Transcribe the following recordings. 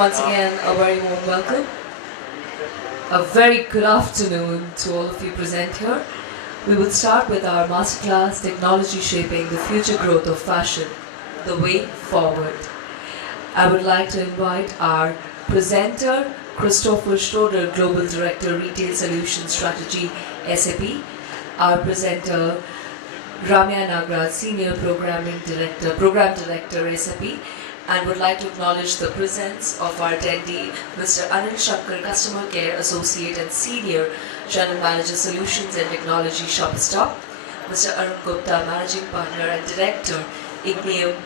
Once again, a very warm welcome. A very good afternoon to all of you present here. We will start with our masterclass, Technology Shaping the Future Growth of Fashion, The Way Forward. I would like to invite our presenter, Christopher Schroeder, Global Director, Retail Solutions Strategy, SAP. Our presenter, Ramya Nagraj, Senior Program Director, SAP. And would like to acknowledge the presence of our attendee, Mr. Anil Shankar, Customer Care Associate and Senior General Manager, Solutions and Technology, Shopstop, Mr. Arun Gupta, Managing Partner and Director, Ignium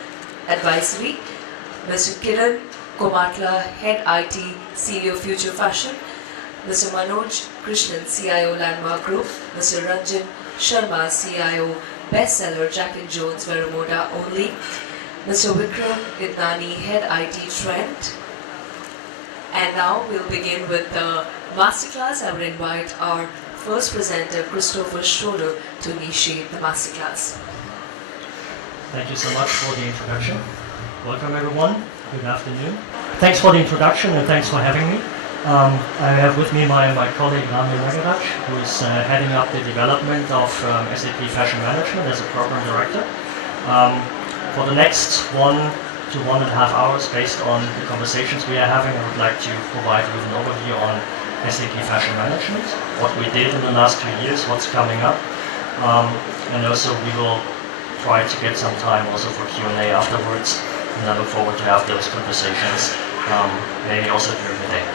Advisory, Mr. Kiran Komatla, Head IT, CEO Future Fashion, Mr. Manoj Krishnan, CIO Landmark Group, Mr. Ranjan Sharma, CIO Bestseller, Jack & Jones, Veramoda Only, Mr. Vikram Idnani, Head IT Trend. And now we'll begin with the masterclass. I would invite our first presenter, Christopher Schroeder, to initiate the masterclass. Thank you so much for the introduction. Welcome everyone. Good afternoon. Thanks for the introduction and thanks for having me. I have with me my colleague Ramya Nagraj, who is heading up the development of SAP Fashion Management as a program director. For the next 1 to 1.5 hours, based on the conversations we are having, I would like to provide you with an overview on SAP Fashion Management, what we did in the last 2 years, what's coming up, and also we will try to get some time also for Q&A afterwards, and I look forward to have those conversations, maybe also during the day.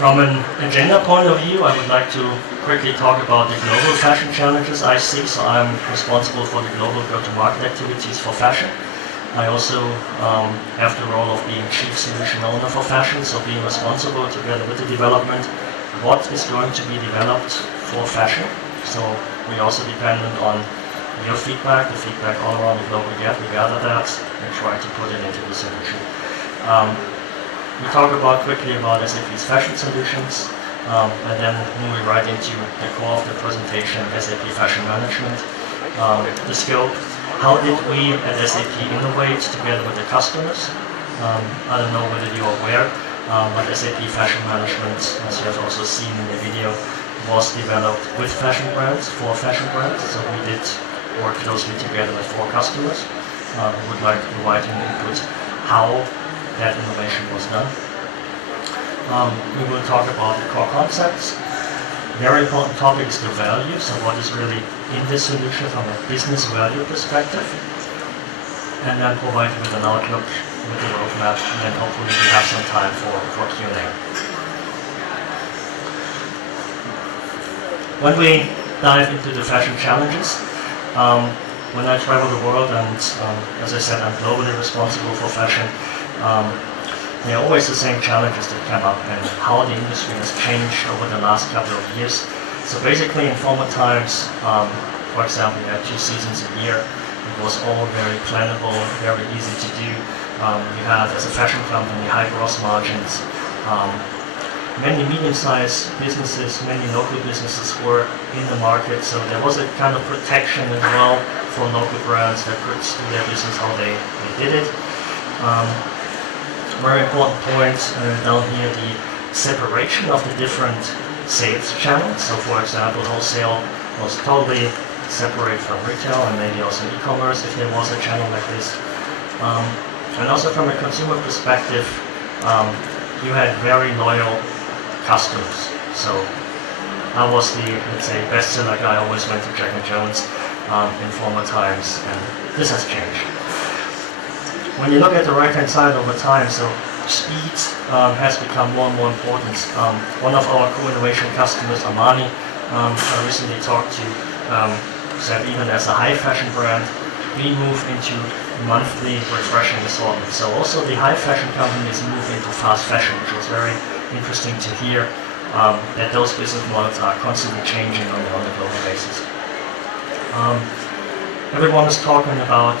From an agenda point of view, I would like to quickly talk about the global fashion challenges I see. So I'm responsible for the global go-to-market activities for fashion. I also have the role of being Chief Solution Owner for fashion, so being responsible together with the development, what is going to be developed for fashion. So we also dependent on your feedback, the feedback all around the globe we gather that and try to put it into the solution. We talk quickly about SAP's fashion solutions, and then moving right into the core of the presentation, SAP Fashion Management, the scope. How did we at SAP innovate together with the customers? I don't know whether you are aware, but SAP Fashion Management, as you have also seen in the video, was developed with fashion brands, for fashion brands. So we did work closely together with 4 customers who would like to provide an input how that innovation was done. We will talk about the core concepts. Very important topic is the value, so what is really in this solution from a business value perspective. And then provide you with an outlook with the roadmap, and then hopefully we have some time for Q&A. When we dive into the fashion challenges, when I travel the world, and as I said, I'm globally responsible for fashion, there are always the same challenges that come up and how the industry has changed over the last couple of years. So basically in former times, for example, you had 2 seasons a year. It was all very plannable, very easy to do. You had, as a fashion company, high gross margins. Many medium-sized businesses, many local businesses were in the market, so there was a kind of protection as well for local brands that could do their business how they did it. Very important point down here, the separation of the different sales channels. So for example, wholesale was totally separate from retail and maybe also e-commerce if there was a channel like this. And also from a consumer perspective, you had very loyal customers. So I was the, let's say, bestseller guy. I always went to Jack & Jones in former times, and this has changed. When you look at the right-hand side over time, so speed has become more and more important. One of our co-innovation customers, Armani, I recently talked to, said even as a high fashion brand, we move into monthly refreshing assortment. So also the high fashion companies move into fast fashion, which was very interesting to hear that those business models are constantly changing on a global basis. Everyone is talking about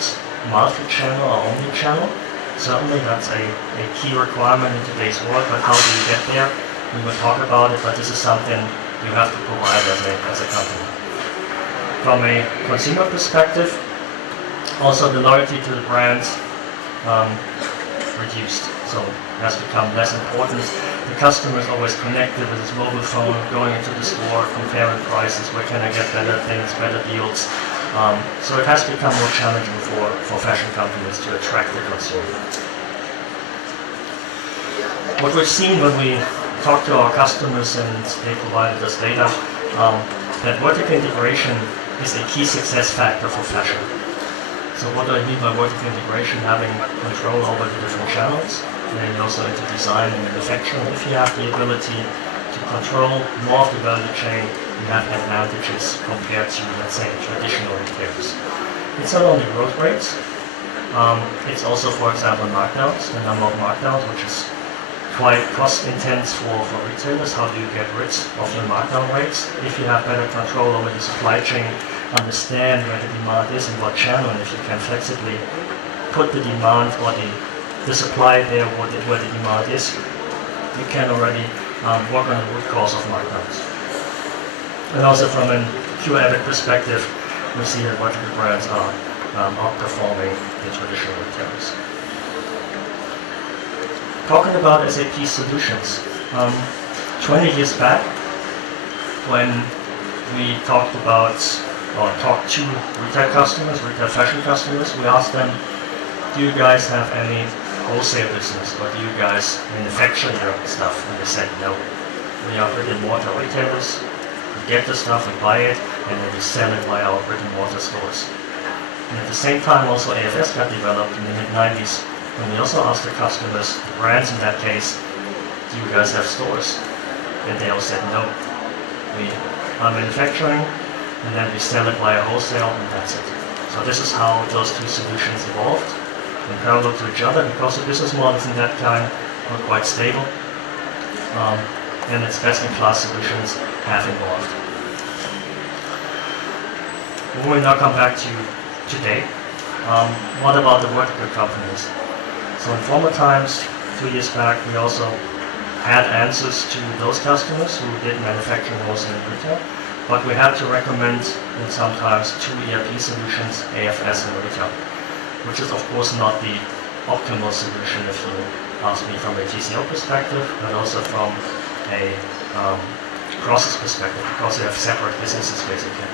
multi-channel or omni-channel. Certainly that's a key requirement in today's world, but how do you get there? We will talk about it, but this is something you have to provide as a company. From a consumer perspective, also the loyalty to the brands reduced. So it has become less important. The customer is always connected with his mobile phone, going into the store, comparing prices, where can I get better things, better deals. So it has become more challenging for fashion companies to attract the consumer. What we've seen when we talk to our customers and they provided us data, that vertical integration is a key success factor for fashion. So what do I mean by vertical integration? Having control over the different channels, and also into design and manufacturing. If you have the ability to control more of the value chain, you have advantages compared to, let's say, traditional retailers. It's not only growth rates, it's also, for example, markdowns, the number of markdowns, which is quite cost intense for retailers. How do you get rid of your markdown rates? If you have better control over the supply chain, understand where the demand is and what channel, and if you can flexibly put the demand or the supply there where the demand is, you can already work on the root cause of markdowns. And also from a pure EBIT perspective, we see that vertical brands are outperforming the traditional retailers. Talking about SAP solutions, 20 years back, when we talked to retail customers, retail fashion customers, we asked them, do you guys have any wholesale business, or do you guys manufacture your stuff? And they said no. We are brick and mortar retailers. We get the stuff, we buy it, and then we sell it via our brick and mortar stores. And at the same time, also AFS got developed in the mid-90s. And we also asked the customers, the brands in that case, do you guys have stores? And they all said no. We are manufacturing, and then we sell it via wholesale, and that's it. So this is how those two solutions evolved in parallel to each other, because the business models in that time were quite stable, and its best-in-class solutions have evolved. When we now come back to today, what about the vertical companies? So in former times, 2 years back, we also had answers to those customers who did manufacturing wholesale and retail, but we had to recommend sometimes two ERP solutions, AFS and retail, which is of course not the optimal solution if you ask me from a TCO perspective, but also from a process perspective, because you have separate businesses basically.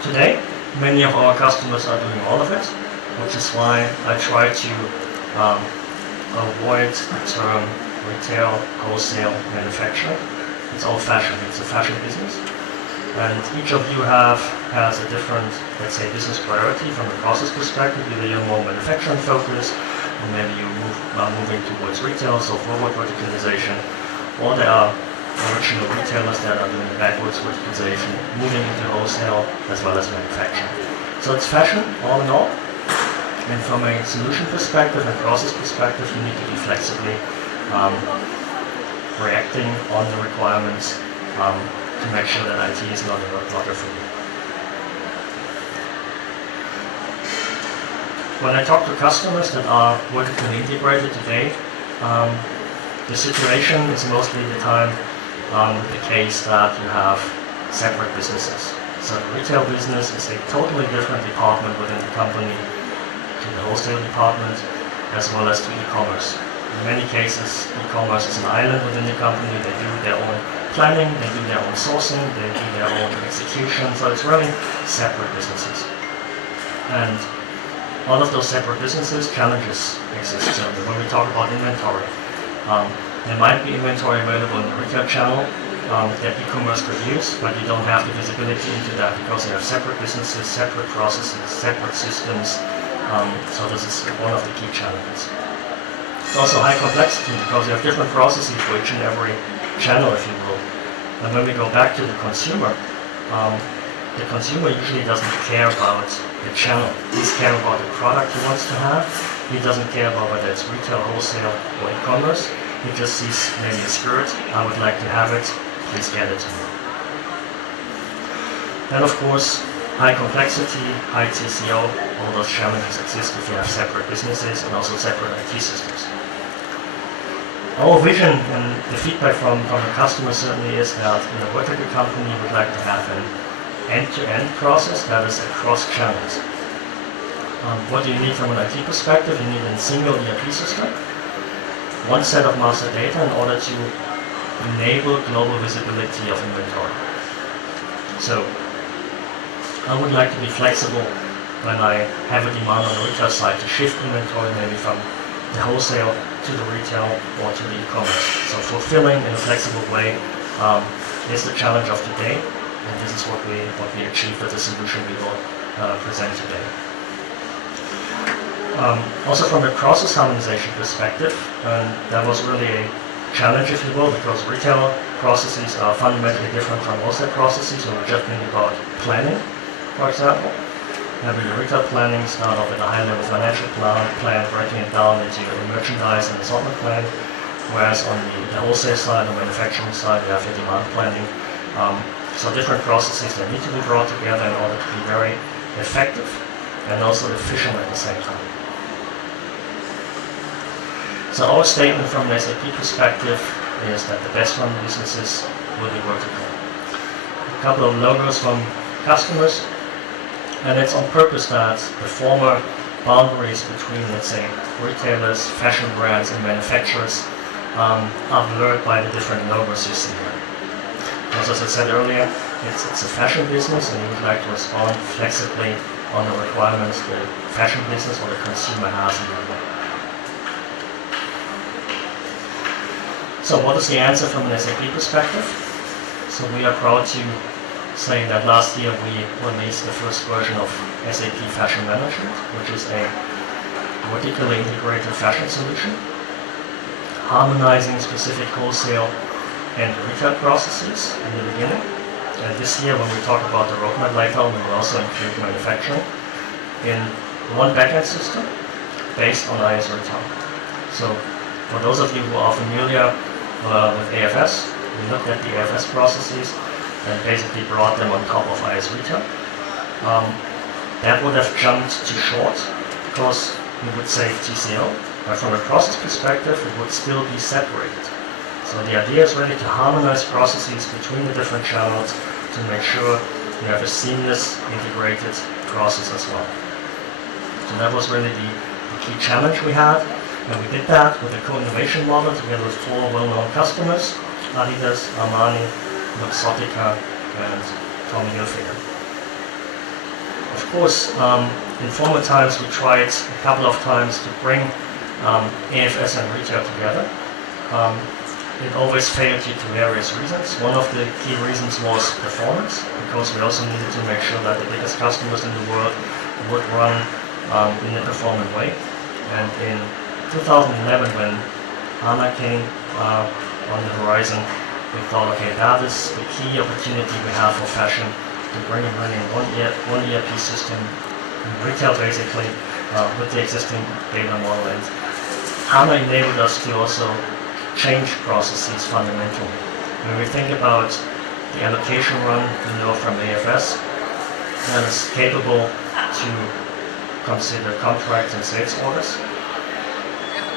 Today, many of our customers are doing all of it, which is why I try to avoid the term retail, wholesale, manufacturing. It's all fashion, it's a fashion business. And each of you has a different, let's say, business priority from a process perspective. Either you're more manufacturing focused, or maybe you're moving towards retail, so forward verticalization, or there are original retailers that are doing backwards verticalization, moving into wholesale as well as manufacturing. So it's fashion, all in all. And from a solution perspective and process perspective, you need to be flexibly reacting on the requirements to make sure that IT is not a roadblocker for you. When I talk to customers that are vertically integrated today, the situation is mostly the time the case that you have separate businesses. So the retail business is a totally different department within the company to the wholesale department, as well as to e-commerce. In many cases, e-commerce is an island within the company. They do their own planning, they do their own sourcing, they do their own execution, so it's really separate businesses. And all of those separate businesses, challenges exist. So when we talk about inventory, there might be inventory available in the retail channel that e-commerce could use, but you don't have the visibility into that because you have separate businesses, separate processes, separate systems. So this is one of the key challenges. It's also high complexity because you have different processes for each and every channel, if you will. And when we go back to the consumer usually doesn't care about the channel. He's care about the product he wants to have. He doesn't care about whether it's retail, wholesale, or e-commerce. He just sees maybe a skirt. I would like to have it. Please get it to me. And of course, high complexity, high TCO, all those challenges exist if you have separate businesses and also separate IT systems. Our vision and the feedback from the customer certainly is that in a vertical company would like to have an end-to-end process that is across channels. What do you need from an IT perspective? You need a single ERP system, one set of master data in order to enable global visibility of inventory. So I would like to be flexible when I have a demand on the retail side to shift inventory maybe from the wholesale to the retail or to the e-commerce. So fulfilling in a flexible way is the challenge of today, and this is what we achieve with the solution we will present today. Also from a process harmonization perspective, that was really a challenge, if you will, because retail processes are fundamentally different from wholesale processes. So we're just thinking about planning, for example. Having the retail planning start off with a high-level financial plan, breaking it down into a merchandise and assortment plan, whereas on the wholesale side, the manufacturing side, you have your demand planning. So different processes that need to be brought together in order to be very effective and also efficient at the same time. So our statement from an SAP perspective is that the best run businesses will be vertical. A couple of logos from customers, and it's on purpose that the former boundaries between, let's say, retailers, fashion brands, and manufacturers are blurred by the different logos you see here. Because as I said earlier, it's a fashion business, and you would like to respond flexibly on the requirements the fashion business or the consumer has in that way. So what is the answer from an SAP perspective? So we are proud to say that last year we released the first version of SAP Fashion Management, which is a vertically integrated fashion solution, harmonizing specific wholesale and retail processes in the beginning. And this year, when we talk about the roadmap later on, we will also include manufacturing in one backend system based on IS Retail. So for those of you who are familiar with AFS, we looked at the AFS processes and basically brought them on top of IS Retail. That would have jumped too short because we would save TCO, but from a process perspective, it would still be separated. So the idea is really to harmonize processes between the different channels to make sure you have a seamless, integrated process as well. So that was really the key challenge we had. And we did that with a co-innovation model together with 4 well-known customers, Adidas, Armani, Luxottica, and Tommy Hilfiger. Of course, in former times we tried a couple of times to bring AFS and retail together. It always failed due to various reasons. One of the key reasons was performance, because we also needed to make sure that the biggest customers in the world would run in a performant way. And in 2011, when HANA came on the horizon, we thought, okay, that is the key opportunity we have for fashion to bring in really one ERP system in retail, basically, with the existing data model. And HANA enabled us to also change processes fundamentally. When we think about the allocation run, we know from AFS that is capable to consider contracts and sales orders.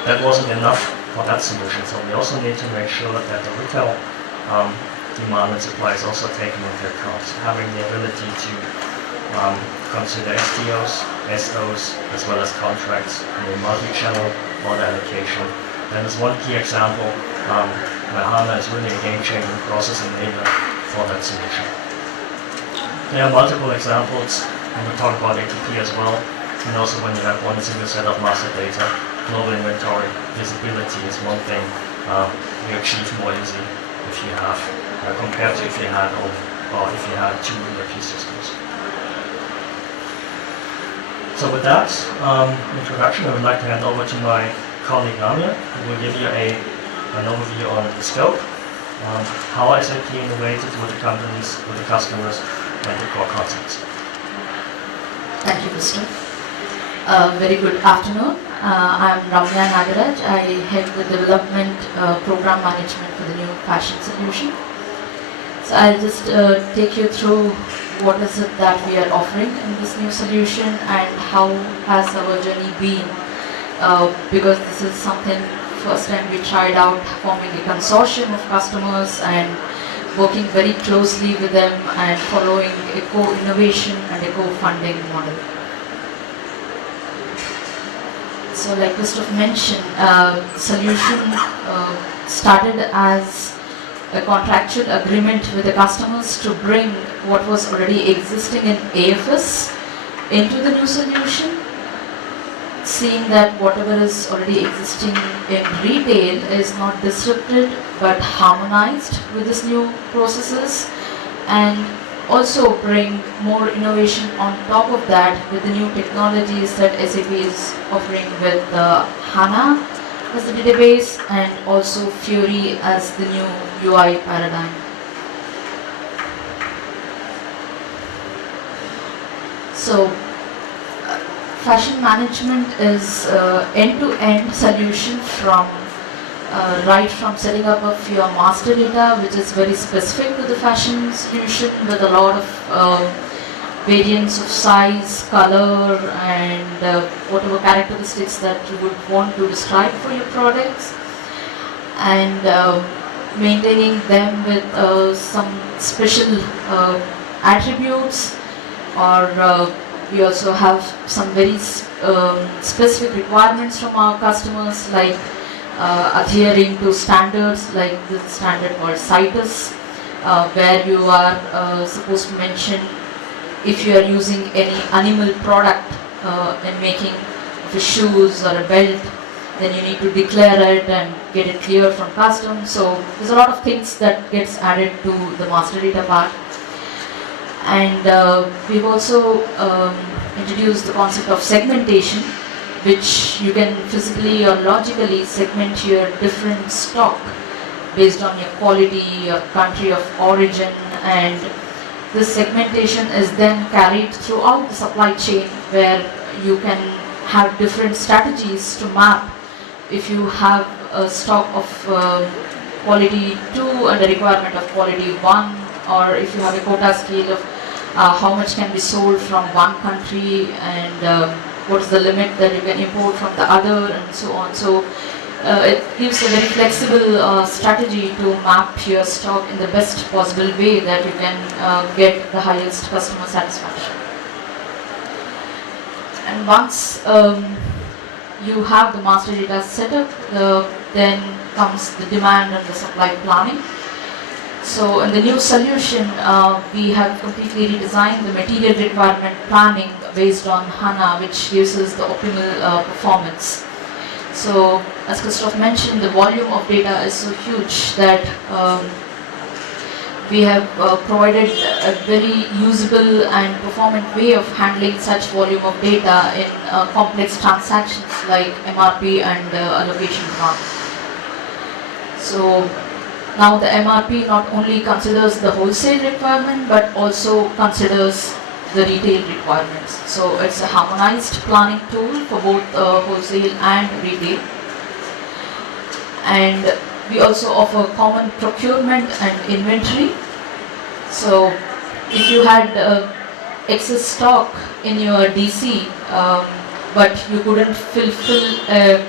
That wasn't enough for that solution, so we also need to make sure that the retail demand and supply is also taken into account, having the ability to consider STOs, SOs, as well as contracts in a multi-channel order allocation. That is one key example where HANA is really a game-changing process enabler for that solution. There are multiple examples when we talk about ATP as well, and also when you have one single set of master data. Global inventory visibility is one thing you achieve more easily if you have, compared to if you had if you had 2 ERP systems. So with that introduction, I would like to hand over to my colleague Namia, who will give you an overview on the scope, how SAP innovated with the companies, with the customers, and the core concepts. Thank you, Mr. Very good afternoon. I'm Ramya Nagaraj. I head the development program management for the new fashion solution. So I'll just take you through what is it that we are offering in this new solution and how has our journey been, because this is something first time we tried out forming a consortium of customers and working very closely with them and following a co-innovation and a co-funding model. So like Christoph mentioned, solution started as a contractual agreement with the customers to bring what was already existing in AFS into the new solution, seeing that whatever is already existing in retail is not disrupted but harmonized with this new processes, and also bring more innovation on top of that with the new technologies that SAP is offering with HANA as the database and also Fury as the new UI paradigm. So fashion management is end-to-end solution from right from setting up of your master data, which is very specific to the fashion solution with a lot of variants of size, color, and whatever characteristics that you would want to describe for your products, and maintaining them with some special attributes, or we also have some very specific requirements from our customers, like adhering to standards like the standard called CITES, where you are supposed to mention if you are using any animal product in making of a shoes or a belt, then you need to declare it and get it clear from customs. So there's a lot of things that gets added to the master data part. And we've also introduced the concept of segmentation, which you can physically or logically segment your different stock based on your quality, your country of origin, and this segmentation is then carried throughout the supply chain, where you can have different strategies to map. If you have a stock of quality 2 and a requirement of quality 1, or if you have a quota scale of how much can be sold from one country and what is the limit that you can import from the other, and so on. So it gives a very flexible strategy to map your stock in the best possible way that you can get the highest customer satisfaction. And once you have the master data set up, then comes the demand and the supply planning. So in the new solution, we have completely redesigned the material requirement planning based on HANA, which gives us the optimal performance. So as Christoph mentioned, the volume of data is so huge that we have provided a very usable and performant way of handling such volume of data in complex transactions like MRP and allocation part. So now the MRP not only considers the wholesale requirement but also considers the retail requirements. So it's a harmonized planning tool for both wholesale and retail. And we also offer common procurement and inventory. So if you had excess stock in your DC but you couldn't fulfill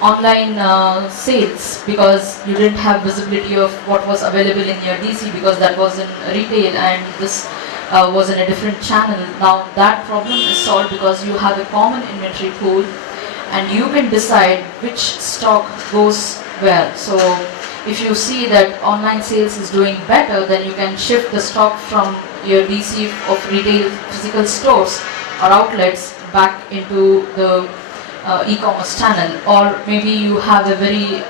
online sales because you didn't have visibility of what was available in your DC because that was in retail and this was in a different channel. Now that problem is solved because you have a common inventory pool and you can decide which stock goes where. So if you see that online sales is doing better, then you can shift the stock from your DC of retail physical stores or outlets back into the e-commerce channel. Or maybe you have a very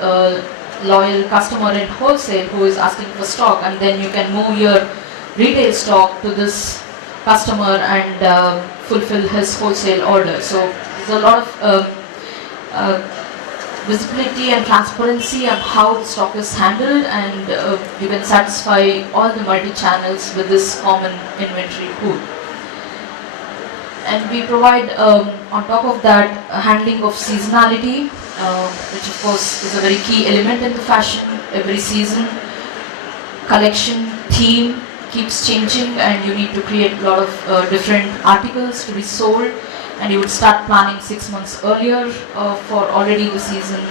loyal customer in wholesale who is asking for stock, and then you can move your retail stock to this customer and fulfill his wholesale order. So there's a lot of visibility and transparency on how the stock is handled, and you can satisfy all the multi-channels with this common inventory pool. And we provide on top of that handling of seasonality, which of course is a very key element in the fashion. Every season, collection, theme keeps changing and you need to create a lot of different articles to be sold, and you would start planning 6 months earlier for already the season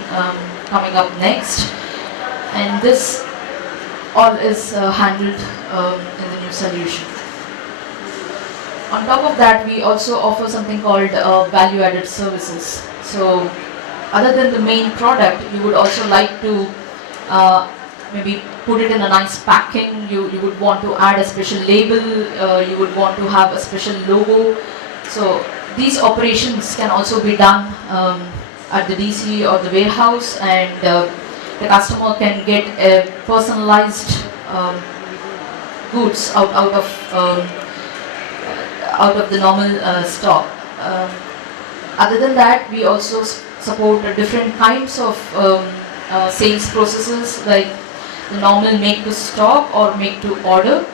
coming up next. And this all is handled in the new solution. On top of that, we also offer something called value-added services. So other than the main product, you would also like to maybe put it in a nice packing. You would want to add a special label. You would want to have a special logo. So these operations can also be done at the DC or the warehouse, and the customer can get a personalized goods out of the normal stock. Other than that, we also support different kinds of sales processes, like the normal make to stock or make to order,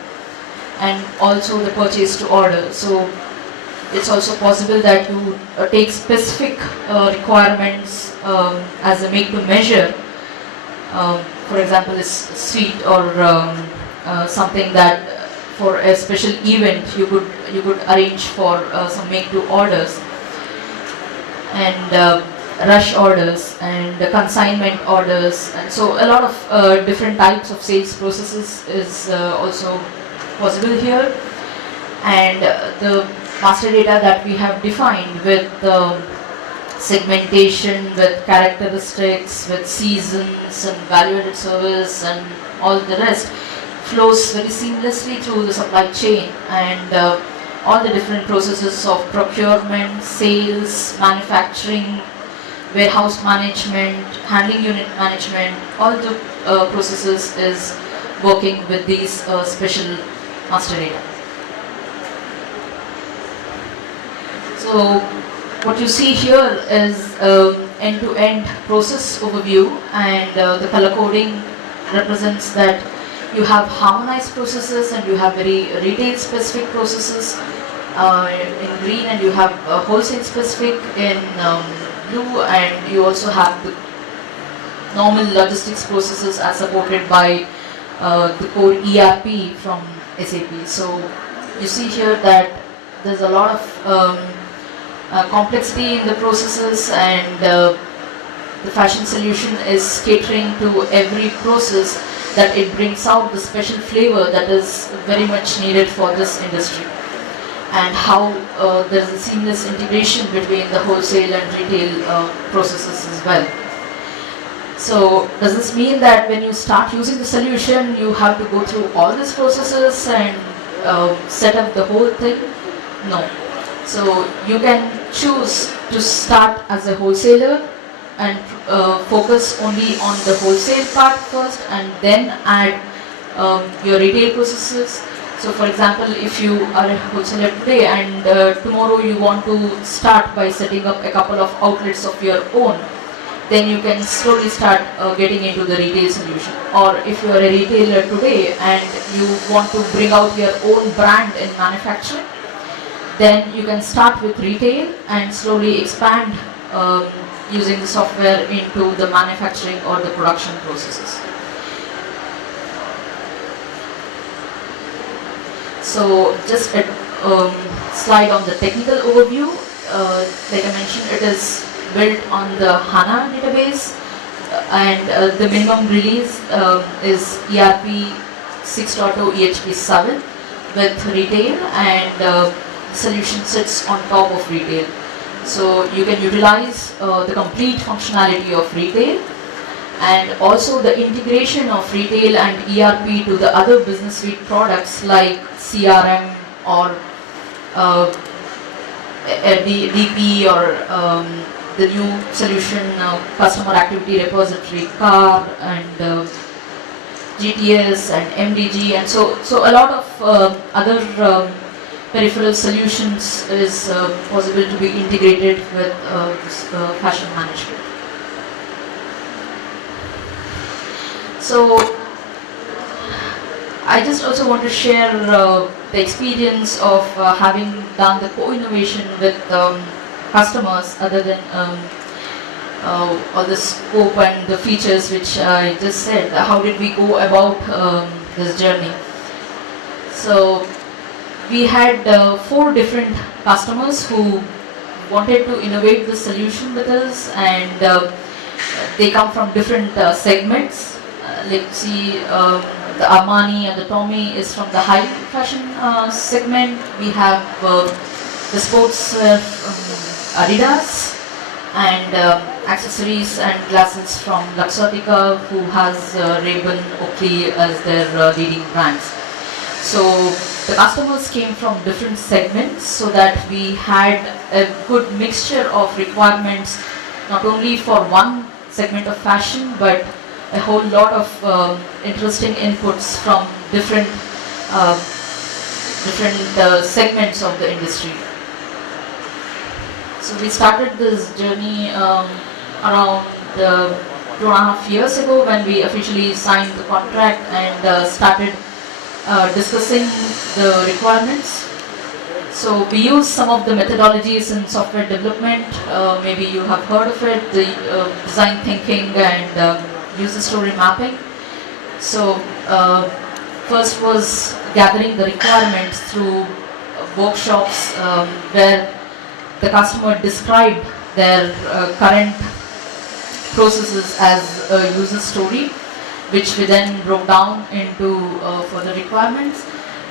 and also the purchase to order. So it's also possible that you take specific requirements as a make to measure. For example, a suite or something that for a special event you could arrange for some make to orders, and rush orders and consignment orders, and so a lot of different types of sales processes is also possible here. And the master data that we have defined with segmentation, with characteristics, with seasons and value-added service and all the rest flows very seamlessly through the supply chain, and all the different processes of procurement, sales, manufacturing, warehouse management, handling unit management, all the processes is working with these special master data. So what you see here is end-to-end process overview, and the color coding represents that you have harmonized processes and you have very retail specific processes in green, and you have wholesale specific in blue, and you also have the normal logistics processes as supported by the core ERP from SAP. So you see here that there's a lot of complexity in the processes, and the fashion solution is catering to every process, that it brings out the special flavor that is very much needed for this industry, and how there's a seamless integration between the wholesale and retail processes as well. So does this mean that when you start using the solution you have to go through all these processes and set up the whole thing? No. So you can choose to start as a wholesaler and focus only on the wholesale part first, and then add your retail processes. So for example, if you are a wholesaler today and tomorrow you want to start by setting up a couple of outlets of your own, then you can slowly start getting into the retail solution. Or if you are a retailer today and you want to bring out your own brand in manufacturing, then you can start with retail and slowly expand using the software into the manufacturing or the production processes. So just a slide on the technical overview. Like I mentioned, it is built on the HANA database, and the minimum release is ERP 6.0 EHP 7 with retail, and the solution sits on top of retail. So you can utilize the complete functionality of retail, and also the integration of retail and ERP to the other business suite products like CRM or DP, or the new solution customer activity repository, CAR, and GTS and MDG, and so a lot of other peripheral solutions is possible to be integrated with this, fashion management. So I just also want to share the experience of having done the co-innovation with customers, other than all the scope and the features which I just said. How did we go about this journey? So we had 4 different customers who wanted to innovate the solution with us, and they come from different segments. Let's see, the Armani and the Tommy is from the high fashion segment. We have the sports Adidas, and accessories and glasses from Luxottica, who has Ray-Ban, Oakley as their leading brands. So the customers came from different segments, so that we had a good mixture of requirements, not only for one segment of fashion, but a whole lot of interesting inputs from different segments of the industry. So we started this journey around 2.5 years ago, when we officially signed the contract and started discussing the requirements. So we use some of the methodologies in software development. Maybe you have heard of it, the design thinking and user story mapping. So first was gathering the requirements through workshops where the customer described their current processes as a user story, which we then broke down into further requirements.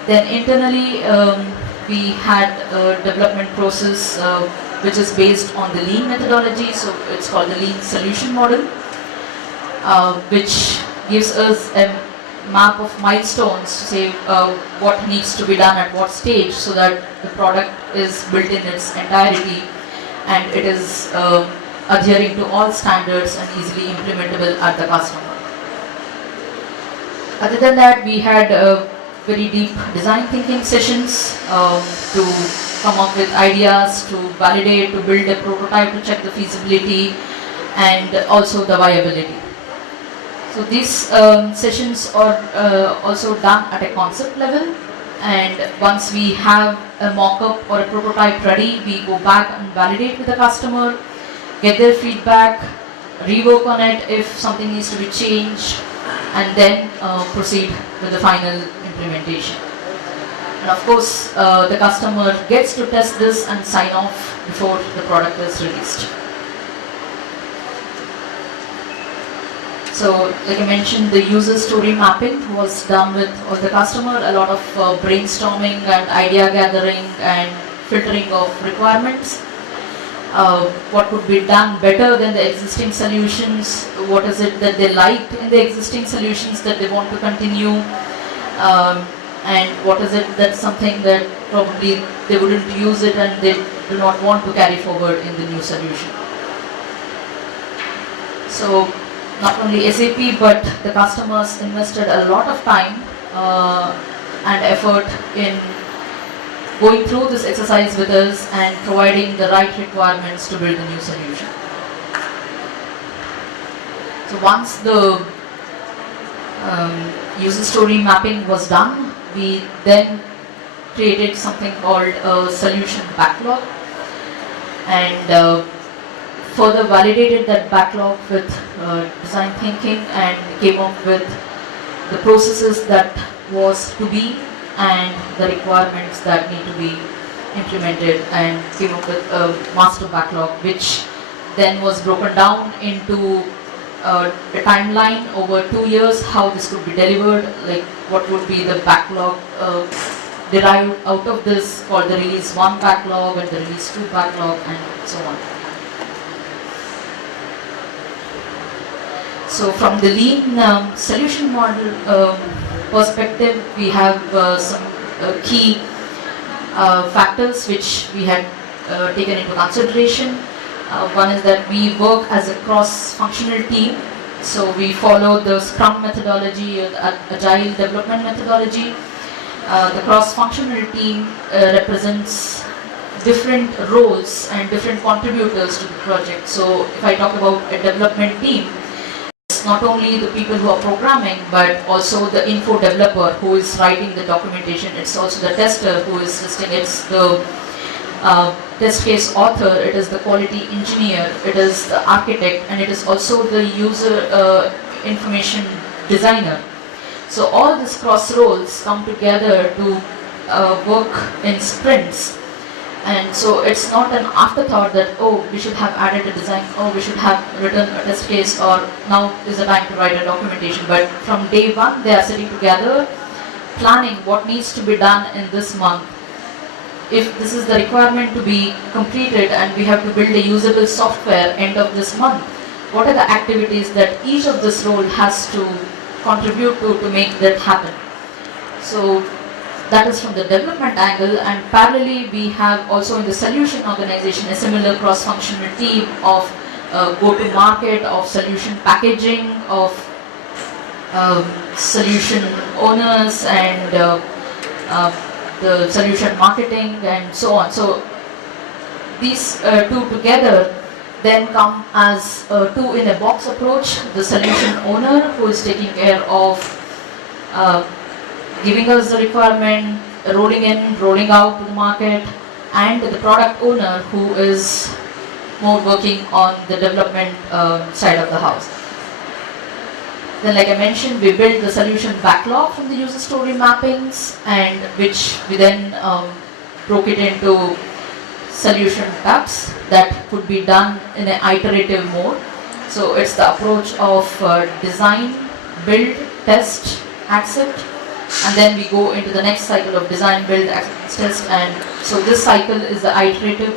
Then internally we had a development process which is based on the lean methodology, so it's called the lean solution model, which gives us a map of milestones to say what needs to be done at what stage, so that the product is built in its entirety and it is adhering to all standards and easily implementable at the customer. Other than that, we had very deep design thinking sessions to come up with ideas, to validate, to build a prototype, to check the feasibility and also the viability. So these sessions are also done at a concept level, and once we have a mock-up or a prototype ready, we go back and validate with the customer, get their feedback, rework on it if something needs to be changed, and then proceed with the final implementation. And of course, the customer gets to test this and sign off before the product is released. So, like I mentioned, the user story mapping was done with the customer, a lot of brainstorming and idea gathering and filtering of requirements. What could be done better than the existing solutions, what is it that they liked in the existing solutions that they want to continue, and what is it that's something that probably they wouldn't use it and they do not want to carry forward in the new solution. So not only SAP, but the customers invested a lot of time and effort in going through this exercise with us and providing the right requirements to build the new solution. So once the user story mapping was done, we then created something called a solution backlog, and further validated that backlog with design thinking and came up with the processes that was to be and the requirements that need to be implemented, and came up with a master backlog, which then was broken down into a timeline over 2 years, how this could be delivered, like what would be the backlog derived out of this, called the release 1 backlog and the release 2 backlog, and so on. So from the lean solution model perspective, we have some key factors which we had taken into consideration. One is that we work as a cross-functional team, so we follow the Scrum methodology, Agile development methodology. The cross-functional team represents different roles and different contributors to the project. So if I talk about a development team, it's not only the people who are programming, but also the info developer who is writing the documentation. It's also the tester who is testing. It's the test case author, it is the quality engineer, it is the architect, and it is also the user information designer. So all these cross roles come together to work in sprints, and so it's not an afterthought that, oh, we should have added a design, oh, we should have written a test case, or now is the time to write a documentation. But from day one they are sitting together planning what needs to be done in this month, if this is the requirement to be completed and we have to build a usable software end of this month, what are the activities that each of this role has to contribute to make that happen. So that is from the development angle, and parallelly we have also in the solution organization a similar cross-functional team of go-to-market, of solution packaging, of solution owners, and the solution marketing and so on. So these two together then come as a two-in-a-box approach. The solution owner, who is taking care of giving us the requirement, rolling in, rolling out to the market, and the product owner, who is more working on the development side of the house. Then, like I mentioned, we build the solution backlog from the user story mappings, and which we then broke it into solution taps that could be done in an iterative mode. So it's the approach of design, build, test, accept, and then we go into the next cycle of design, build, accept, test, and so this cycle is the iterative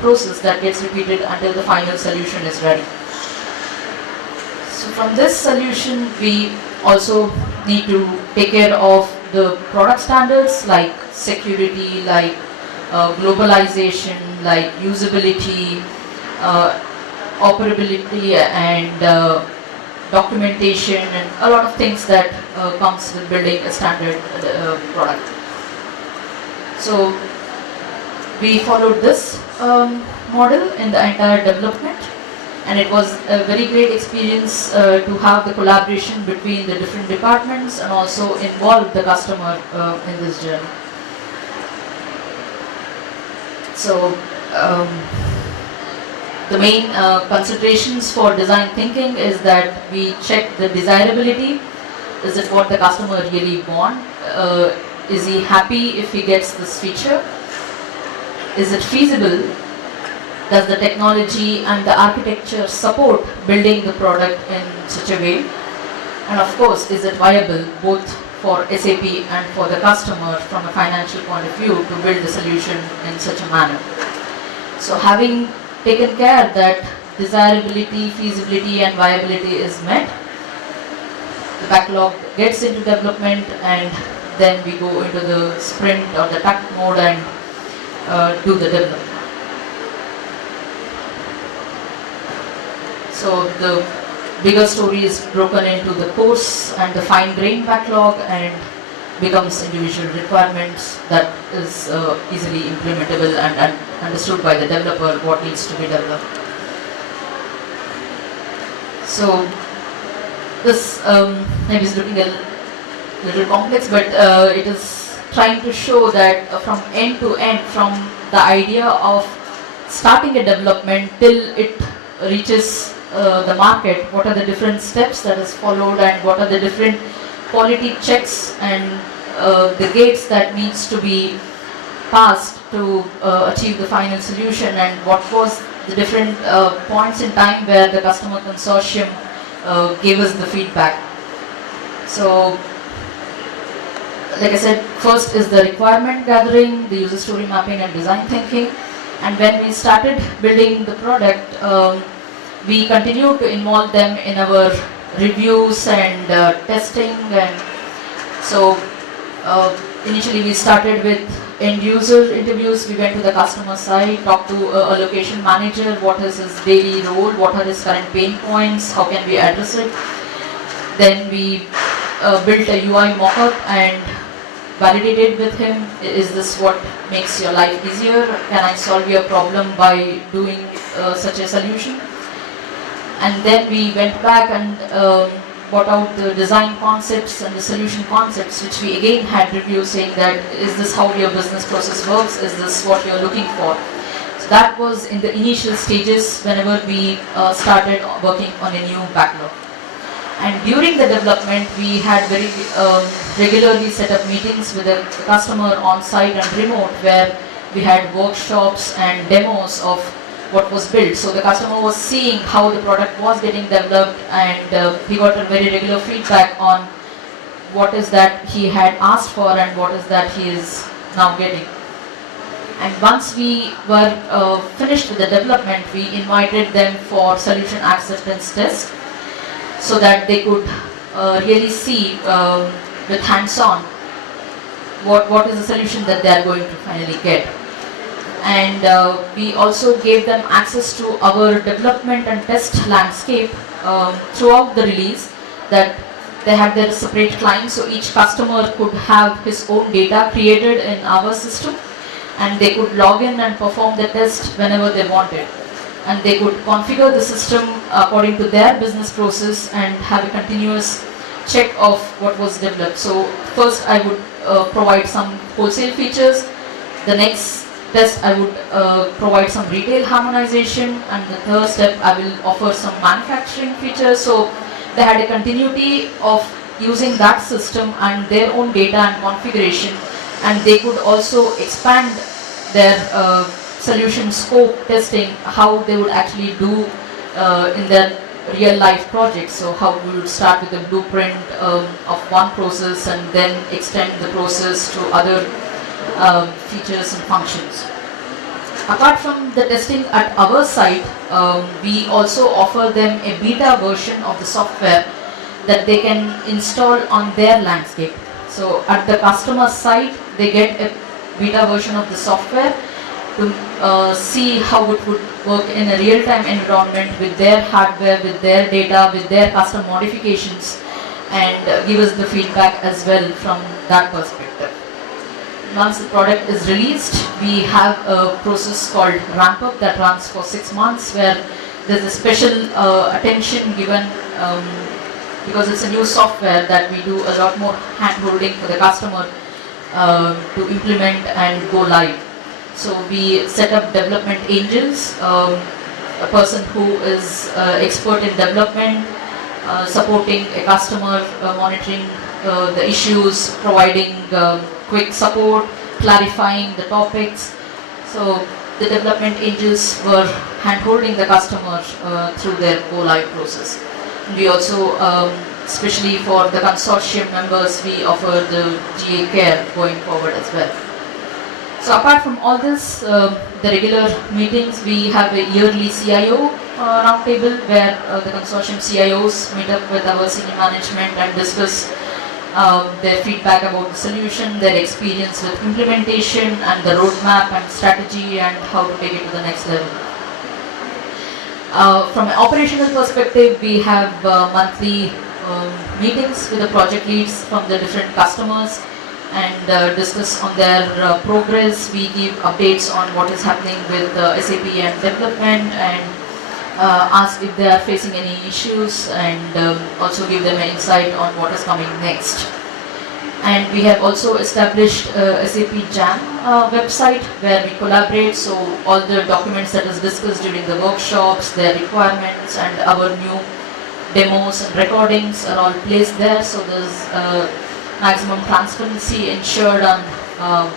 process that gets repeated until the final solution is ready. So from this solution, we also need to take care of the product standards like security, like globalization, like usability, operability, and documentation, and a lot of things that comes with building a standard product. So we followed this model in the entire development, and it was a very great experience to have the collaboration between the different departments and also involve the customer in this journey. So the main considerations for design thinking is that we check the desirability. Is it what the customer really wants? Is he happy if he gets this feature? Is it feasible? Does the technology and the architecture support building the product in such a way? And of course, is it viable both for SAP and for the customer from a financial point of view to build the solution in such a manner? So having taken care that desirability, feasibility, and viability is met, the backlog gets into development, and then we go into the sprint or the takt mode and do the development. So the bigger story is broken into the coarse and the fine-grained backlog, and becomes individual requirements that is easily implementable and understood by the developer what needs to be developed. So this maybe is looking a little complex, but it is trying to show that from end to end, from the idea of starting a development till it reaches the market, what are the different steps that is followed, and what are the different quality checks and the gates that needs to be passed to achieve the final solution, and what was the different points in time where the customer consortium gave us the feedback. So like I said, first is the requirement gathering, the user story mapping, and design thinking. And when we started building the product, we continued to involve them in our reviews and testing. And so initially we started with end user interviews. We went to the customer side, talked to a location manager, what is his daily role, what are his current pain points, how can we address it. Then we built a UI mockup and validated with him, is this what makes your life easier? Can I solve your problem by doing such a solution? And then we went back and brought out the design concepts and the solution concepts, which we again had reviews saying that, is this how your business process works? Is this what you're looking for? So that was in the initial stages whenever we started working on a new backlog. And during the development, we had very regularly set up meetings with the customer on site and remote, where we had workshops and demos of what was built. So the customer was seeing how the product was getting developed, and he got a very regular feedback on what is that he had asked for and what is that he is now getting. And once we were finished with the development, we invited them for solution acceptance test so that they could really see with hands-on what is the solution that they are going to finally get. And we also gave them access to our development and test landscape throughout the release, that they had their separate clients, so each customer could have his own data created in our system, and they could log in and perform the test whenever they wanted. And they could configure the system according to their business process and have a continuous check of what was developed. So first I would provide some wholesale features. The next test I would provide some retail harmonization, and the third step I will offer some manufacturing features. So they had a continuity of using that system and their own data and configuration, and they could also expand their solution scope testing, how they would actually do in their real life projects. So how we would start with a blueprint of one process and then extend the process to other features and functions. Apart from the testing at our site, we also offer them a beta version of the software that they can install on their landscape. So at the customer site, they get a beta version of the software to see how it would work in a real-time environment with their hardware, with their data, with their custom modifications, and give us the feedback as well from that perspective. Once the product is released, we have a process called ramp-up that runs for 6 months, where there's a special attention given because it's a new software that we do a lot more hand-holding for the customer to implement and go live. So we set up development angels, a person who is expert in development, supporting a customer, monitoring the issues, providing quick support, clarifying the topics. So the development angels were hand-holding the customer through their go-live process. We also, especially for the consortium members, we offer the GA care going forward as well. So apart from all this, the regular meetings, we have a yearly CIO roundtable where the consortium CIOs meet up with our senior management and discuss their feedback about the solution, their experience with implementation, and the roadmap and strategy and how to take it to the next level. From an operational perspective, we have monthly meetings with the project leads from the different customers and discuss on their progress. We give updates on what is happening with SAP and development, and ask if they are facing any issues, and also give them an insight on what is coming next. And we have also established SAP Jam website where we collaborate, so all the documents that is discussed during the workshops, their requirements, and our new demos and recordings are all placed there, so there's maximum transparency ensured on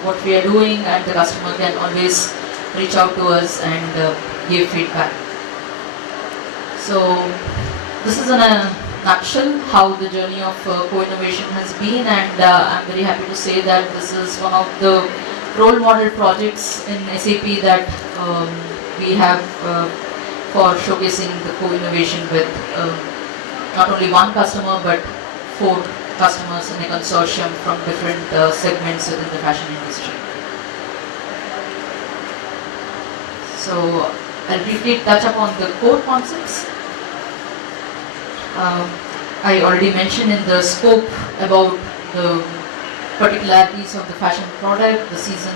what we are doing, and the customer can always reach out to us and give feedback. So this is in a nutshell how the journey of co-innovation has been, and I'm very happy to say that this is one of the role model projects in SAP that we have for showcasing the co-innovation with not only one customer but 4 customers in a consortium from different segments within the fashion industry. So I'll briefly touch upon the core concepts. I already mentioned in the scope about the particularities of the fashion product, the season,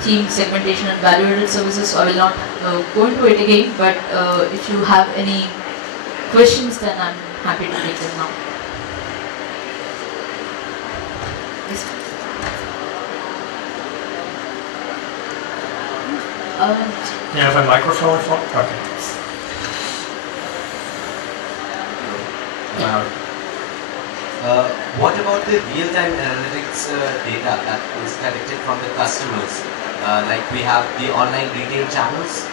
theme, segmentation and value-added services, so I will not go into it again, but if you have any questions, then I'm happy to take them now. Yes. You have a microphone for? Okay. What about the real-time analytics data that is collected from the customers? Like we have the online retail channels.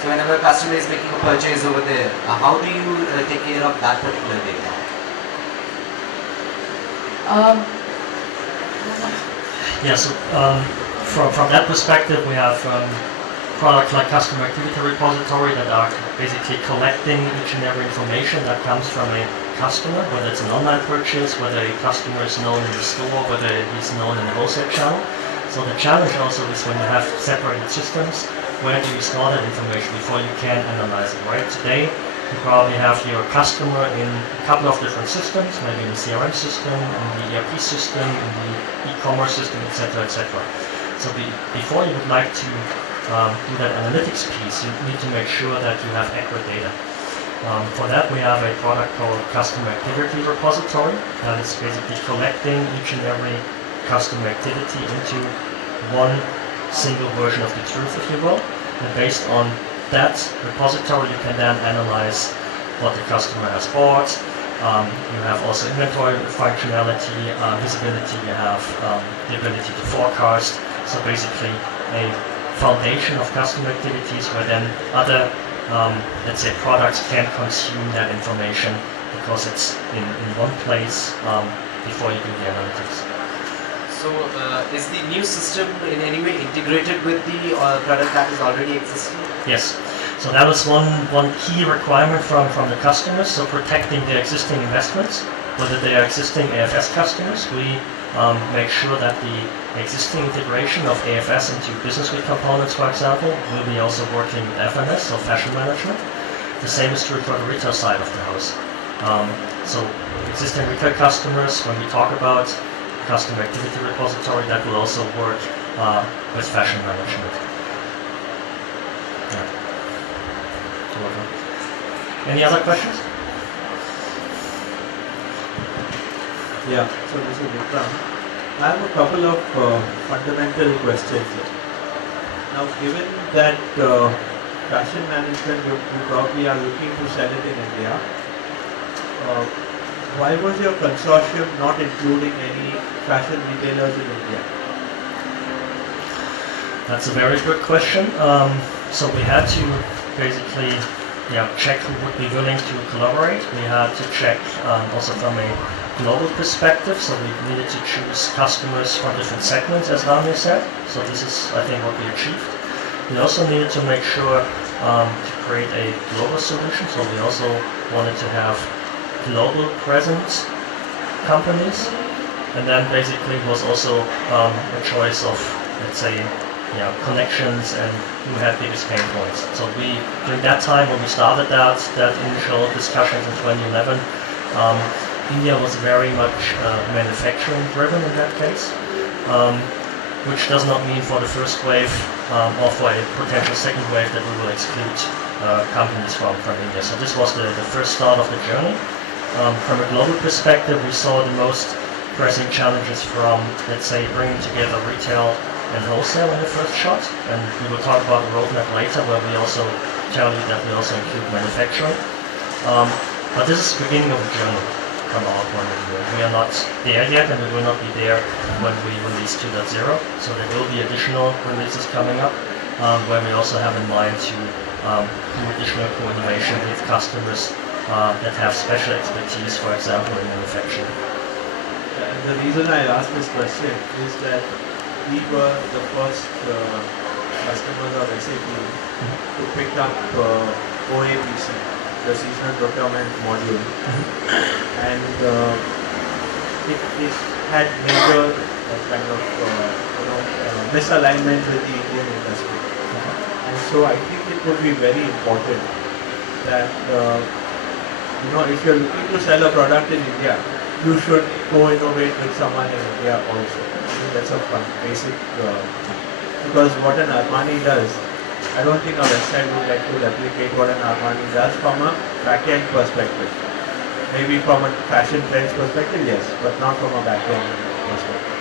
So whenever a customer is making a purchase over there, how do you take care of that particular data? Yeah, so from that perspective, we have products like customer activity repository that are basically collecting each and every information that comes from a customer, whether it's an online purchase, whether a customer is known in the store, whether he's known in the wholesale channel. So the challenge also is when you have separated systems, where do you store that information before you can analyze it, right? Today, you probably have your customer in a couple of different systems, maybe in the CRM system, in the ERP system, in the e-commerce system, etc., etc. So before you would like to do that analytics piece, you need to make sure that you have accurate data. For that, we have a product called Customer Activity Repository that is basically collecting each and every customer activity into one single version of the truth, if you will. And based on that repository, you can then analyze what the customer has bought. You have also inventory functionality, visibility, you have the ability to forecast. So basically a foundation of customer activities where then other, let's say, products can consume that information because it's in one place before you do the analytics. So is the new system in any way integrated with the product that is already existing? Yes. So that was one key requirement from the customers. So protecting their existing investments, whether they are existing AFS customers, we make sure that the existing integration of AFS into business suite components, for example, will be also working with FMS, so fashion management. The same is true for the retail side of the house. So existing retail customers, when we talk about customer activity repository, that will also work with fashion management. Yeah. You're welcome. Any other questions? Yeah, so this is Vikram. I have a couple of fundamental questions here. Now, given that fashion management, you probably are looking to sell it in India, why was your consortium not including any fashion retailers in India? That's a very good question. So we had to basically check who would be willing to collaborate. We had to check also from a global perspective, so we needed to choose customers from different segments, as Rami said. So this is, I think, what we achieved. We also needed to make sure to create a global solution, so we also wanted to have global present companies, and then basically it was also a choice of, let's say, connections and who had biggest pain points. So we, during that time when we started that initial discussions in 2011, India was very much manufacturing driven in that case, which does not mean for the first wave or for a potential second wave that we will exclude companies from India. So this was the first start of the journey. From a global perspective, we saw the most pressing challenges from, let's say, bringing together retail and wholesale in the first shot, and we will talk about the roadmap later, where we also tell you that we also include manufacturing. But this is the beginning of the journey from our point of view. We are not there yet, and we will not be there when we release 2.0. So there will be additional releases coming up, where we also have in mind to do additional coordination with customers that have special expertise, for example, in manufacturing. And the reason I asked this question is that we were the first customers of SAP to pick up OAPC, the seasonal procurement module, and it had major kind of misalignment with the Indian industry. And so I think it would be very important that if you're looking to sell a product in India, you should co-innovate with someone in India also. I think that's a basic, because what an Armani does, I don't think a website would like to replicate what an Armani does from a back-end perspective. Maybe from a fashion trends perspective, yes, but not from a back-end perspective.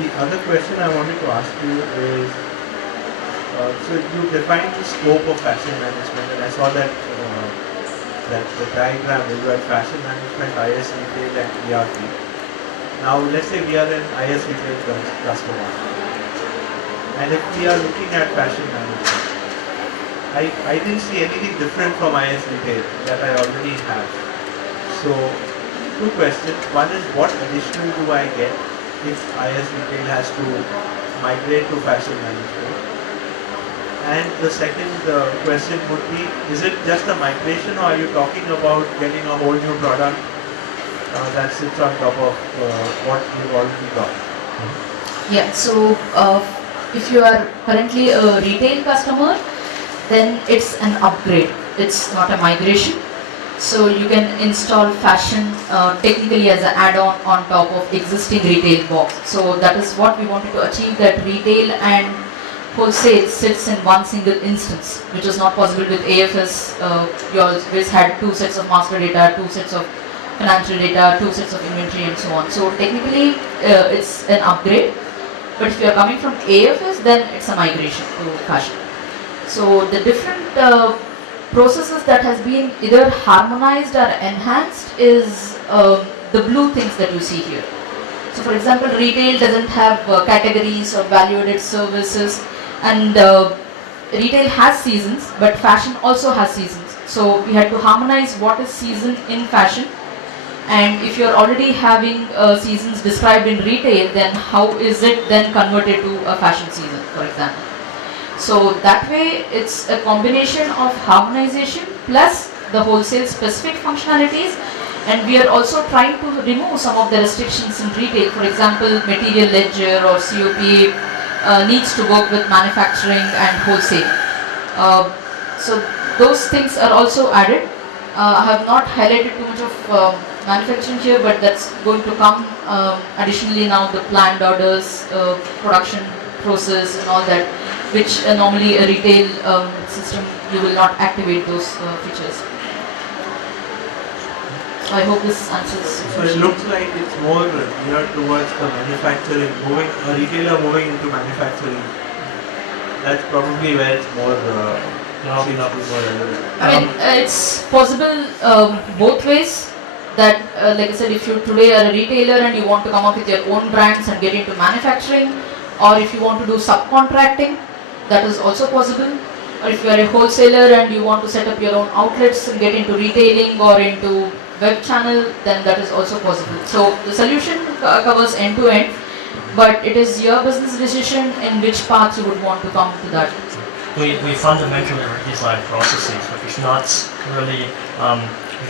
The other question I wanted to ask you is, so you defined the scope of fashion management, and I saw that the diagram is about fashion management, IS retail and ERP. Now let's say we are an IS retail customer, and if we are looking at fashion management, I didn't see anything different from IS retail that I already have. So two questions. One is, what additional do I get if IS retail has to migrate to fashion management? And the second question would be, is it just a migration, or are you talking about getting a whole new product that sits on top of what you've already got? Yeah, so if you are currently a retail customer, then it's an upgrade. It's not a migration. So you can install fashion technically as an add-on on top of existing retail box. So that is what we wanted to achieve, that retail and wholesale sits in one single instance, which is not possible with AFS. You always had two sets of master data, two sets of financial data, two sets of inventory and so on. So technically it's an upgrade, but if you are coming from AFS, then it's a migration to fashion. So the different processes that has been either harmonized or enhanced is the blue things that you see here. So for example, retail doesn't have categories or value-added services, and retail has seasons, but fashion also has seasons. So we had to harmonize what is season in fashion, and if you're already having seasons described in retail, then how is it then converted to a fashion season, for example. So that way it's a combination of harmonization plus the wholesale specific functionalities, and we are also trying to remove some of the restrictions in retail. For example, material ledger or COPA needs to work with manufacturing and wholesale. So those things are also added. I have not highlighted too much of manufacturing here, but that's going to come additionally now, the planned orders, production process and all that, which normally a retail system you will not activate those features. So I hope this answers. So it looks like it's more geared towards the manufacturing, a retailer moving into manufacturing. That's probably where it's more relevant. I mean, it's possible both ways. That, like I said, if you today are a retailer and you want to come up with your own brands and get into manufacturing, or if you want to do subcontracting, that is also possible. Or if you are a wholesaler and you want to set up your own outlets and get into retailing or into web channel, then that is also possible. So the solution covers end to end, but it is your business decision in which path you would want to come to that. We fundamentally redesign processes, but it's not really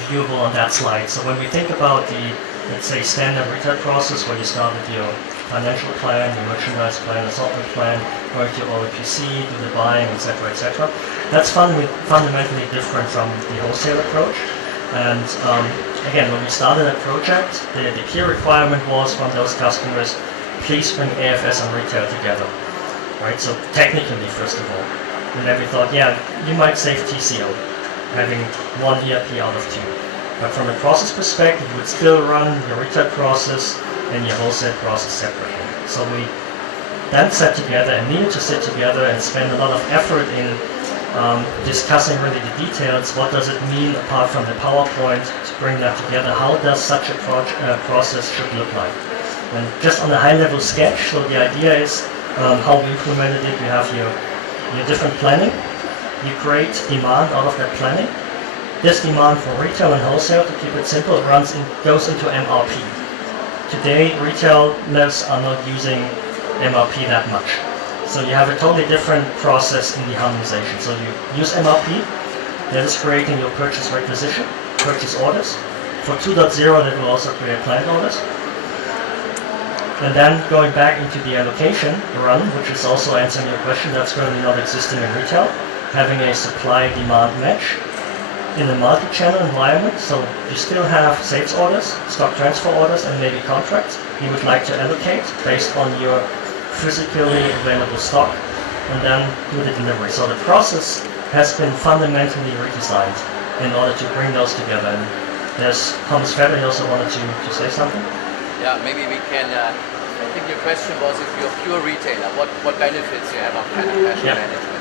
viewable on that slide. So when we think about the, let's say, standard retail process where you start with your financial plan, your merchandise plan, assortment plan, work your OPC, do the buying, etc., that's fundamentally different from the wholesale approach. And again, when we started that project, the key requirement was from those customers, please bring AFS and retail together, right? So technically, first of all, and then we thought, yeah, you might save TCO, having one ERP out of two. But from a process perspective, you would still run your retail process and your wholesale process separately. So we then sat together and needed to sit together and spend a lot of effort in discussing really the details. What does it mean apart from the PowerPoint to bring that together? How does such a process should look like? And just on a high-level sketch, so the idea is how we implemented it. You have your different planning. You create demand out of that planning. This demand for retail and wholesale, to keep it simple, goes into MRP. Today, retailers are not using MRP that much. So you have a totally different process in the harmonization. So you use MRP, that is creating your purchase requisition, purchase orders. For 2.0, that will also create planned orders. And then going back into the allocation run, which is also answering your question, that's currently not existing in retail, having a supply-demand match in a multi-channel environment. So you still have sales orders, stock transfer orders, and maybe contracts you would like to allocate based on your physically available stock, and then do the delivery. So the process has been fundamentally redesigned in order to bring those together. And there's Thomas Feather, he also wanted to say something. Yeah, maybe we can, I think your question was if you're a pure retailer, what benefits you have of kind of fashion management.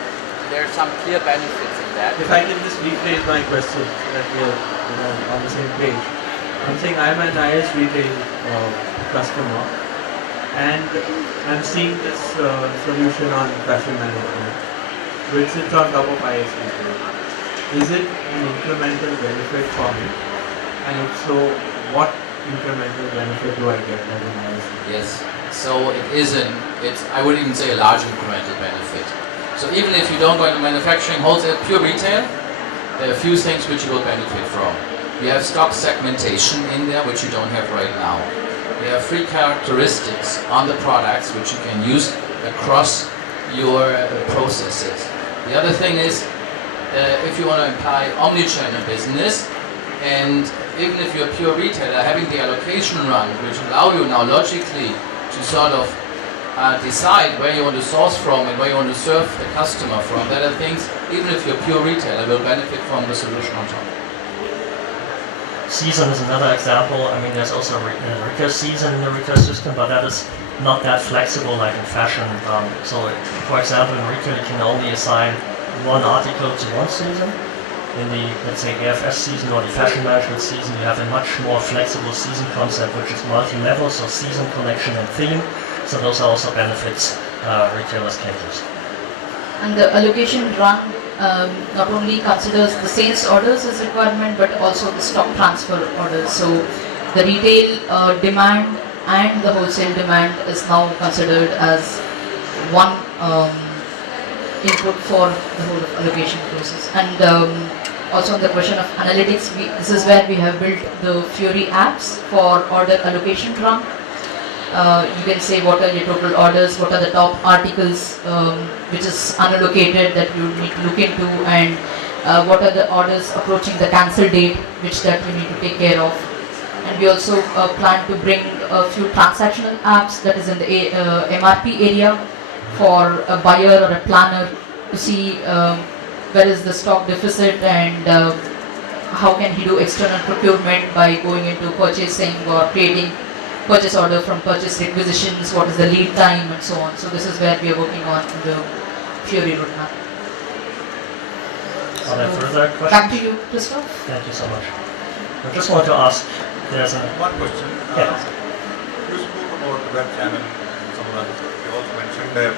There are some clear benefits in that. If I can just rephrase my question so that we're on the same page. I'm saying I'm an IS retail customer, and I'm seeing this solution on fashion management, which sits on top of IS retail. Is it an incremental benefit for me? And if so, what incremental benefit do I get as an IS? Yes. So I would even say a large incremental benefit. So even if you don't go into manufacturing, wholesale, pure retail, there are a few things which you will benefit from. You have stock segmentation in there, which you don't have right now. You have free characteristics on the products, which you can use across your processes. The other thing is, if you want to apply omni-channel business, and even if you're a pure retailer, having the allocation run, which allow you now logically to sort of decide where you want to source from and where you want to serve the customer from, that are things, even if you're a pure retailer, will benefit from the solution on top. Season is another example. I mean, there's also a return season in the return system, but that is not that flexible like in fashion. So, for example, in retail, you can only assign one article to one season. In the, let's say, AFS season or the fashion management season, you have a much more flexible season concept, which is multi-level, so season, connection, and theme. So those are also benefits retailers can use. And the allocation run not only considers the sales orders as requirement, but also the stock transfer orders. So the retail demand and the wholesale demand is now considered as one input for the whole allocation process. And also on the question of analytics, this is where we have built the Fury apps for order allocation run. You can say what are your total orders, what are the top articles which is unallocated that you need to look into, and what are the orders approaching the cancel date which that you need to take care of. And we also plan to bring a few transactional apps that is in the MRP area for a buyer or a planner to see where is the stock deficit and how can he do external procurement by going into purchasing or creating purchase order from purchase requisitions, what is the lead time and so on. So this is where we are working on the Fury roadmap. Are there further questions? Back to you, Christoph. Thank you so much. I just want to ask, there's one question. Yeah. You spoke about web channel and some of the other stuff. You also mentioned that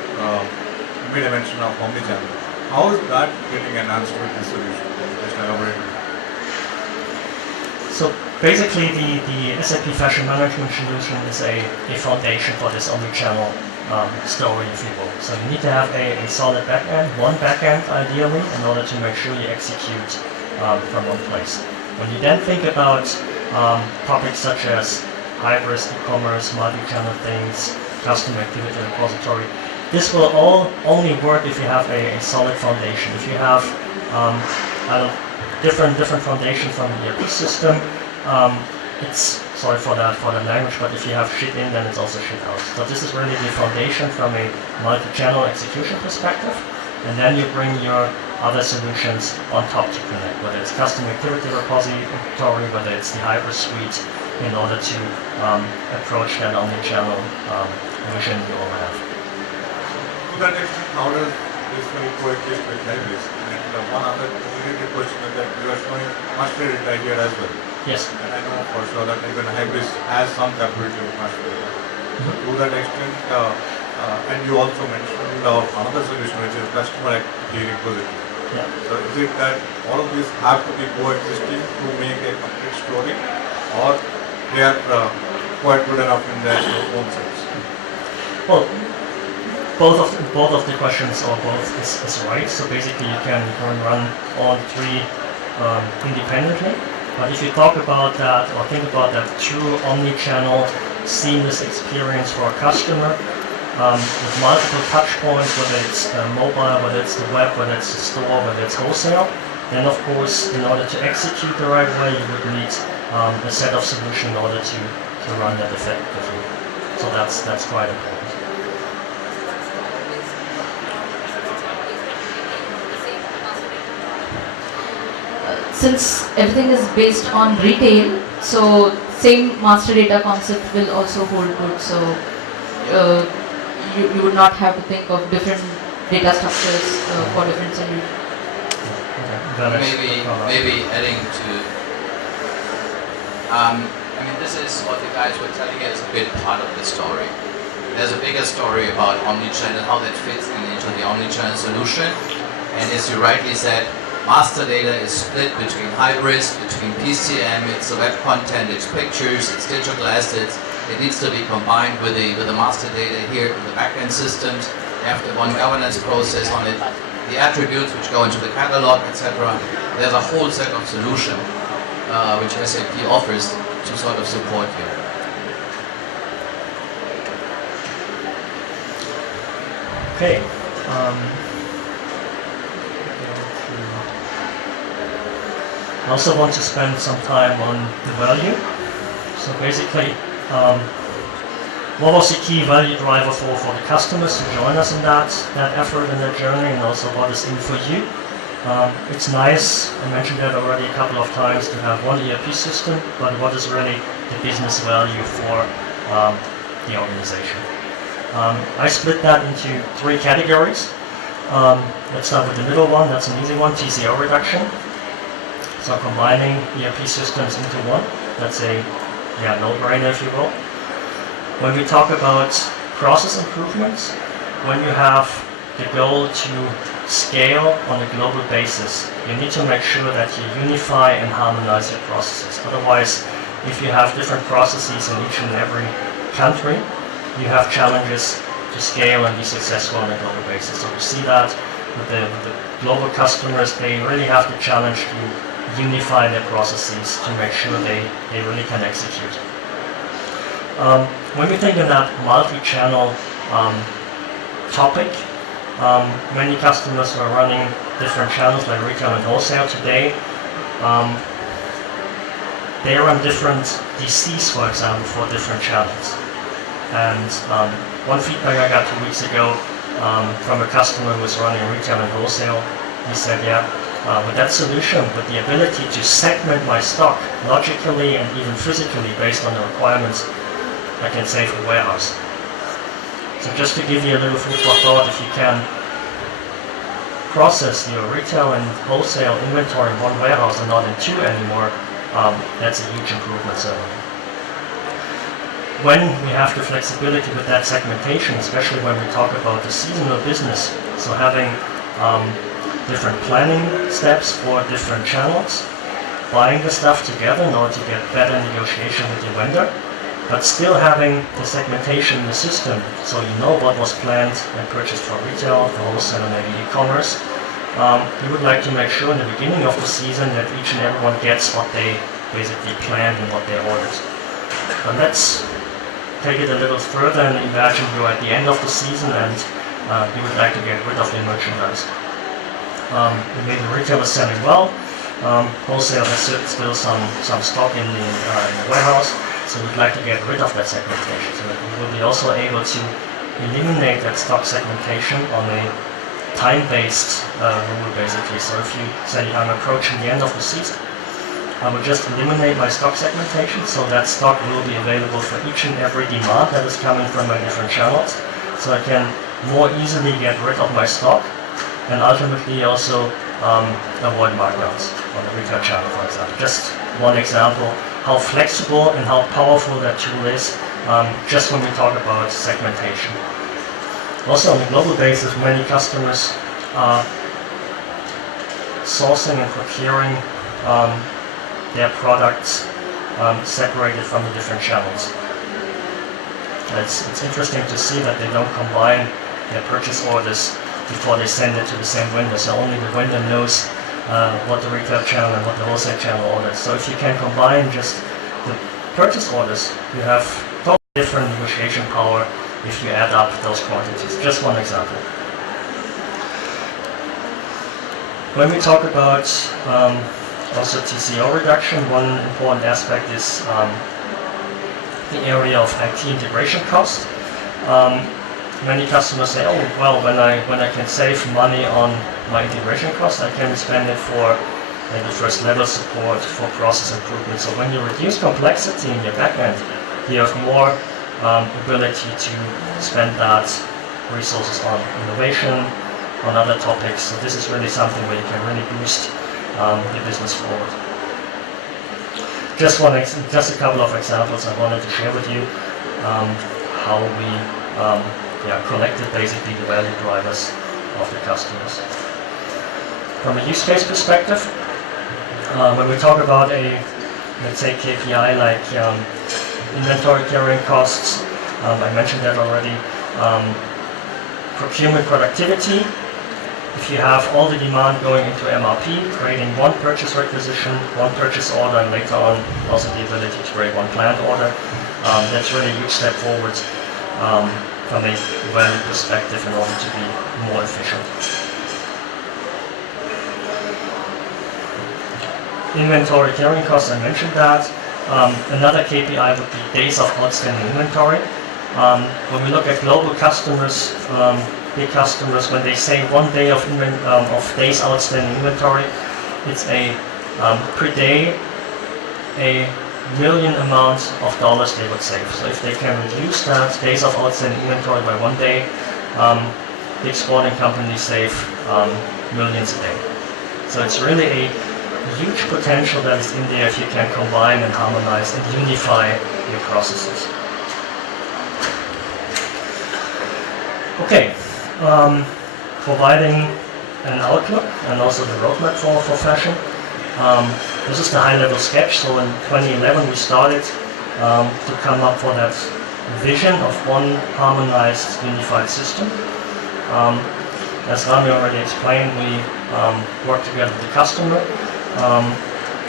you made a mention of omni-channel. How is that getting enhanced with this solution? Just elaborate. So basically the SAP Fashion Management solution is a foundation for this omnichannel story, if you will. So you need to have a solid backend, one backend ideally, in order to make sure you execute from one place. When you then think about topics such as hybrid e-commerce, multi-channel things, customer activity repository, this will all only work if you have a solid foundation. If you have different foundations from the ERP system, it's sorry for the language, but if you have shit in, then it's also shit out. So this is really the foundation from a multi-channel execution perspective, and then you bring your other solutions on top to connect, whether it's customer activity repository, whether it's the hybrid suite, in order to approach that omni-channel vision you all have. To that extent, how does this will coexist with libraries? And one other related question is that you are showing master data here as well. Yes. And I know for sure that even Hybris has some capability of master data. So to that extent, and you also mentioned another solution which is customer activity repository. Yeah. So is it that all of these have to be coexisting to make a complete story, or they are quite good enough in their own sense? Well, both of the questions or both is right. So basically, you can run all three independently. But if you talk about that or think about that true omni-channel seamless experience for a customer with multiple touch points, whether it's mobile, whether it's the web, whether it's the store, whether it's wholesale, then of course, in order to execute the right way, you would need a set of solutions in order to run that effectively. So that's quite important. Since everything is based on retail, so same master data concept will also hold good. So you would not have to think of different data structures for different solutions. Maybe adding to, I mean, this is what the guys were telling us, a bit part of the story. There's a bigger story about omnichannel, how that fits into the omnichannel solution. And as you rightly said, master data is split between Hybris, between PCM, it's the web content, it's pictures, it's digital assets, It needs to be combined with the master data here in the backend systems. You have the one governance process on it, the attributes which go into the catalog, etc. There's a whole set of solution which SAP offers to sort of support you. Okay. I also want to spend some time on the value. So basically, what was the key value driver for the customers to join us in that effort and that journey, and also what is in for you? It's nice, I mentioned that already a couple of times, to have one ERP system, but what is really the business value for the organization? I split that into 3 categories. Let's start with the middle one, that's an easy one, TCO reduction. So combining ERP systems into one, that's a no-brainer, if you will. When we talk about process improvements, when you have the goal to scale on a global basis, you need to make sure that you unify and harmonize your processes. Otherwise, if you have different processes in each and every country, you have challenges to scale and be successful on a global basis. So we see that with the global customers, they really have the challenge to unify their processes to make sure they really can execute. When we think of that multi-channel topic, many customers are running different channels like retail and wholesale today. They run different DCs, for example, for different channels. And one feedback I got 2 weeks ago from a customer who was running retail and wholesale, he said, with that solution, with the ability to segment my stock logically and even physically based on the requirements, I can save a warehouse. So just to give you a little food for thought, if you can process your retail and wholesale inventory in one warehouse and not in 2 anymore, that's a huge improvement certainly. When we have the flexibility with that segmentation, especially when we talk about the seasonal business, so having different planning steps for different channels, buying the stuff together in order to get better negotiation with your vendor, but still having the segmentation in the system, so you know what was planned and purchased for retail, for wholesale, and maybe e-commerce. You would like to make sure in the beginning of the season that each and everyone gets what they basically planned and what they ordered. But let's take it a little further and imagine you're at the end of the season and you would like to get rid of your merchandise. Maybe retail is selling well, wholesale has still some stock in the warehouse, so we'd like to get rid of that segmentation so that we will be also able to eliminate that stock segmentation on a time-based rule basically. So if you say I'm approaching the end of the season, I will just eliminate my stock segmentation so that stock will be available for each and every demand that is coming from my different channels, so I can more easily get rid of my stock and ultimately also avoid markdowns on the retail channel, for example. Just one example, how flexible and how powerful that tool is just when we talk about segmentation. Also on a global basis, many customers are sourcing and procuring their products separated from the different channels. It's interesting to see that they don't combine their purchase orders before they send it to the same vendor, so only the vendor knows what the retail channel and what the wholesale channel orders. So if you can combine just the purchase orders, you have totally different negotiation power if you add up those quantities. Just one example. When we talk about also TCO reduction, one important aspect is the area of IT integration cost. Many customers say, oh, well, when I can save money on my integration cost, I can spend it for maybe first level support, for process improvement. So when you reduce complexity in your backend, you have more ability to spend that resources on innovation, on other topics. So this is really something where you can really boost your business forward. Just a couple of examples I wanted to share with you how we collected basically the value drivers of the customers. From a use case perspective, when we talk about a, let's say, KPI like inventory carrying costs, I mentioned that already. Procurement productivity. If you have all the demand going into MRP, creating one purchase requisition, one purchase order, and later on also the ability to create one plant order, that's really a huge step forward from a value perspective in order to be more efficient. Inventory carrying costs, I mentioned that. Another KPI would be days of outstanding inventory. When we look at global customers, big customers, when they say 1 day of days outstanding inventory, it's a per day a million amount of dollars they would save. So if they can reduce that days of outstanding inventory by 1 day, the exporting companies save millions a day. So it's really a huge potential that is in there if you can combine and harmonize and unify your processes. Okay, providing an outlook and also the roadmap for fashion. This is the high-level sketch. So in 2011 we started to come up for that vision of one harmonized, unified system. As Rami already explained, we worked together with the customer.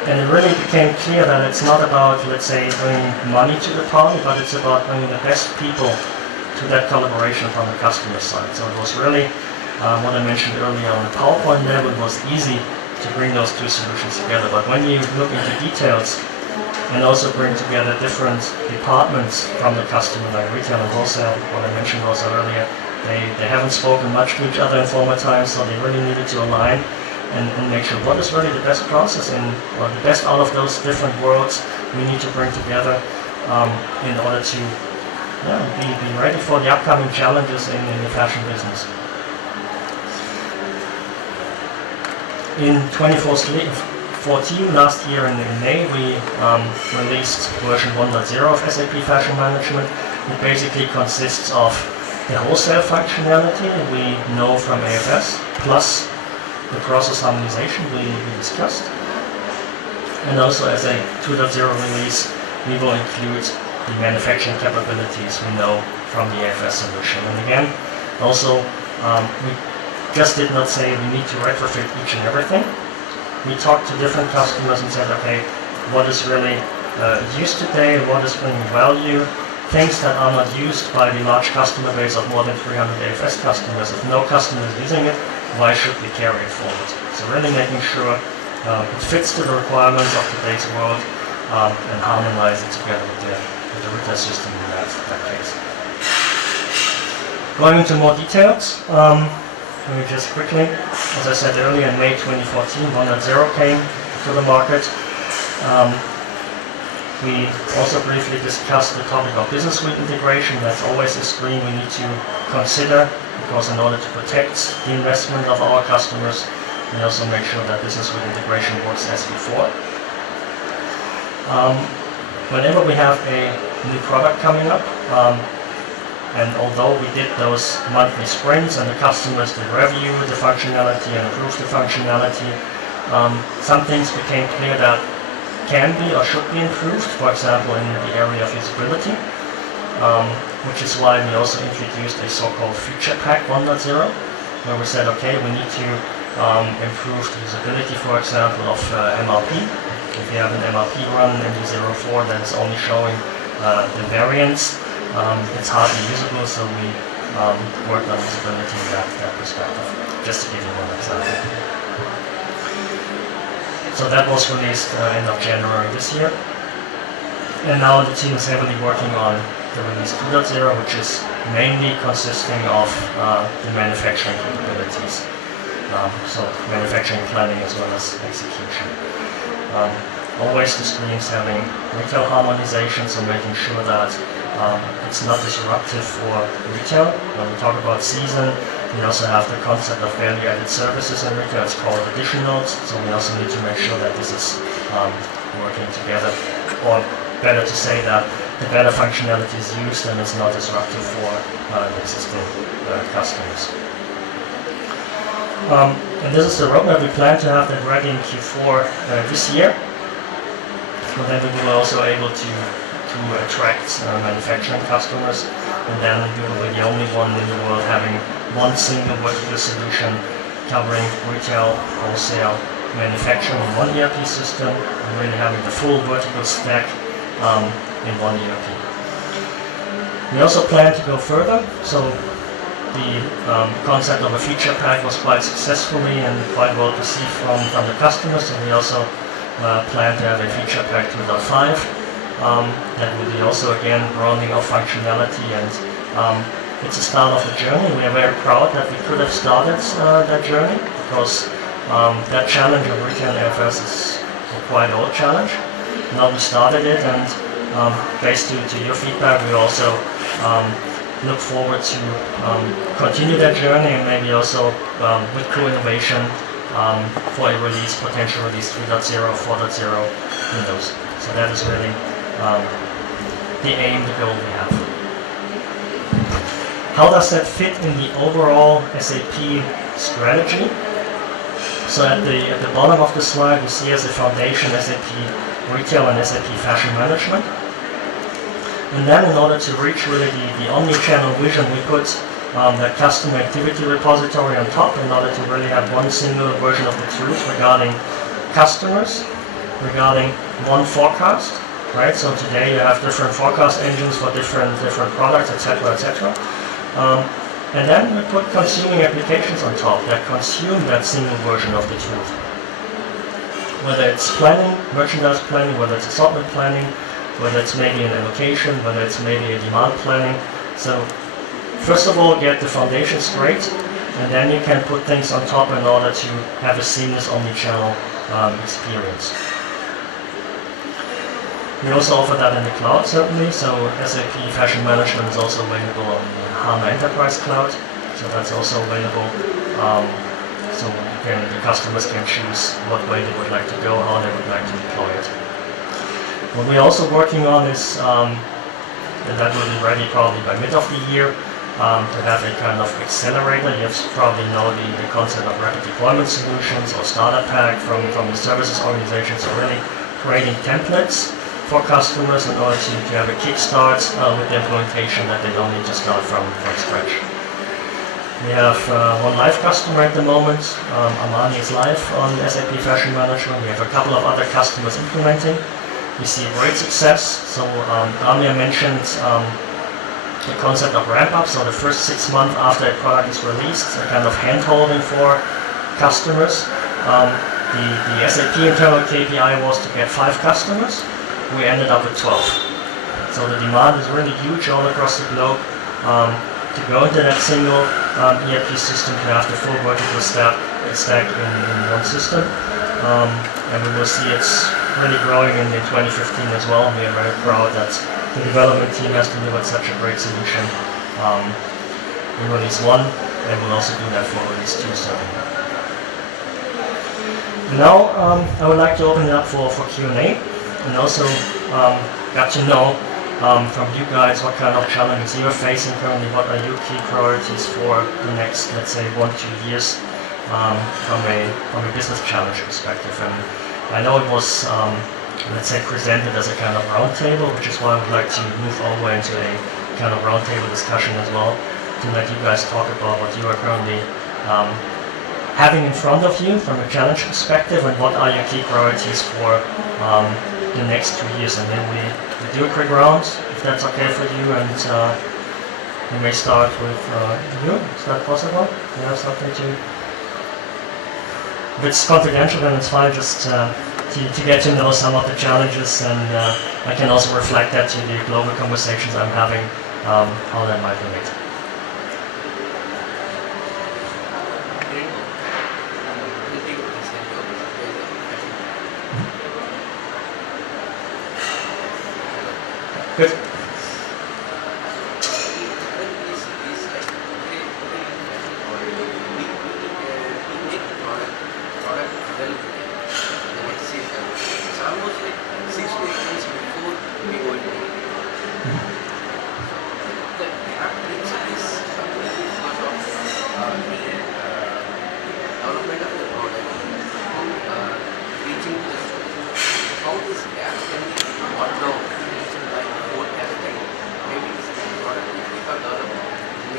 And it really became clear that it's not about, let's say, bringing money to the party, but it's about bringing the best people to that collaboration from the customer side. So it was really, what I mentioned earlier on the PowerPoint level, it was easy to bring those two solutions together. But when you look into details and also bring together different departments from the customer, like retail and wholesale, what I mentioned also earlier, they haven't spoken much to each other in former times, so they really needed to align and make sure what is really the best process or the best out of those different worlds we need to bring together in order to be ready for the upcoming challenges in the fashion business. In 2014, last year in May, we released version 1.0 of SAP Fashion Management. It basically consists of the wholesale functionality we know from AFS, plus the process harmonization we discussed. And also as a 2.0 release, we will include the manufacturing capabilities we know from the AFS solution. And again, also, we just did not say we need to retrofit each and everything. We talked to different customers and said, okay, what is really used today, what is bringing value, things that are not used by the large customer base of more than 300 AFS customers. If no customer is using it, why should we carry it forward? So really making sure it fits to the requirements of today's world and harmonize it together with the retail system in that case. Going into more details, let me just quickly, as I said earlier, in May 2014, 1.0 came to the market. We also briefly discussed the topic of business suite integration. That's always a screen we need to consider, because in order to protect the investment of our customers, we also make sure that business suite integration works as before. Whenever we have a new product coming up, and although we did those monthly sprints and the customers did review the functionality and improve the functionality, some things became clear that can be or should be improved, for example in the area of usability, which is why we also introduced a so-called Feature Pack 1.0, where we said, okay, we need to improve the usability, for example, of MRP. If you have an MRP run in the 04 that's only showing the variants, it's hardly usable, so we worked on usability in that perspective, just to give you one example. So that was released end of January this year. And now the team is heavily working on the release 2.0, which is mainly consisting of the manufacturing capabilities. So manufacturing planning as well as execution. Always the screens having retail harmonization, so making sure that it's not disruptive for retail. When we talk about season, we also have the concept of value-added services in retail. It's called additionals, so we also need to make sure that this is working together, or better to say that the better functionality is used and it's not disruptive for the existing customers. And this is the roadmap. We plan to have that ready in Q4 this year. So then we will also able to to attract manufacturing customers, and then we will be the only one in the world having one single vertical solution covering retail, wholesale, manufacturing in one ERP system, and really having the full vertical stack in one ERP. We also plan to go further, so the concept of a feature pack was quite successfully and quite well perceived from the customers, and we also plan to have a feature pack 2.5 that will be also again broadening of functionality, and it's the start of the journey. We are very proud that we could have started that journey, because that challenge of retail AFS is a quite old challenge. Now we started it, and based to your feedback, we also look forward to continue that journey, and maybe also with co-innovation for a release, potential release 3.0, 4.0, who knows. So that is really the aim, the goal we have. How does that fit in the overall SAP strategy? So at the bottom of the slide, we see as a foundation SAP Retail and SAP Fashion Management. And then in order to reach really the omni-channel vision, we put that customer activity repository on top in order to really have one single version of the truth regarding customers, regarding one forecast, right? So today you have different forecast engines for different products, etc., etc. And then we put consuming applications on top that consume that single version of the truth. Whether it's planning, merchandise planning, whether it's assortment planning, whether it's maybe an allocation, whether it's maybe a demand planning. So first of all, get the foundation straight, and then you can put things on top in order to have a seamless omni-channel experience. We also offer that in the cloud, certainly. So SAP Fashion Management is also available on the HANA Enterprise Cloud. So that's also available. So the customers can choose what way they would like to go, how they would like to deploy it. What we're also working on is, and that will be ready probably by mid of the year, to have a kind of accelerator. You probably know the concept of rapid deployment solutions or starter pack from the services organization. So really creating templates for customers in order to have a kickstart with the implementation, that they don't need to start from scratch. We have one live customer at the moment. Armani is live on SAP Fashion Management. We have a couple of other customers implementing. We see great success. So Ramya mentioned the concept of ramp-up. So the first 6 months after a product is released, a kind of hand-holding for customers. The SAP internal KPI was to get 5 customers. We ended up with 12. So the demand is really huge all across the globe to go into that single ERP system, to have the full vertical stack in one system. And we will see it's really growing in 2015 as well. We are very proud that the development team has delivered such a great solution. We release 1, and we'll also do that for release 2 certainly. Now I would like to open it up for Q&A, and also got to know from you guys what kind of challenges you are facing currently, what are your key priorities for the next, let's say, 1-2 years from a business challenge perspective. And I know it was, let's say, presented as a kind of roundtable, which is why I would like to move over into a kind of roundtable discussion as well, to let you guys talk about what you are currently having in front of you from a challenge perspective, and what are your key priorities for the next 2 years. And then we do a quick round, if that's okay for you, and we may start with you. Is that possible? Do you have something to... If it's confidential, then it's fine, just to get to know some of the challenges, and I can also reflect that to the global conversations I'm having, how that might relate. Good.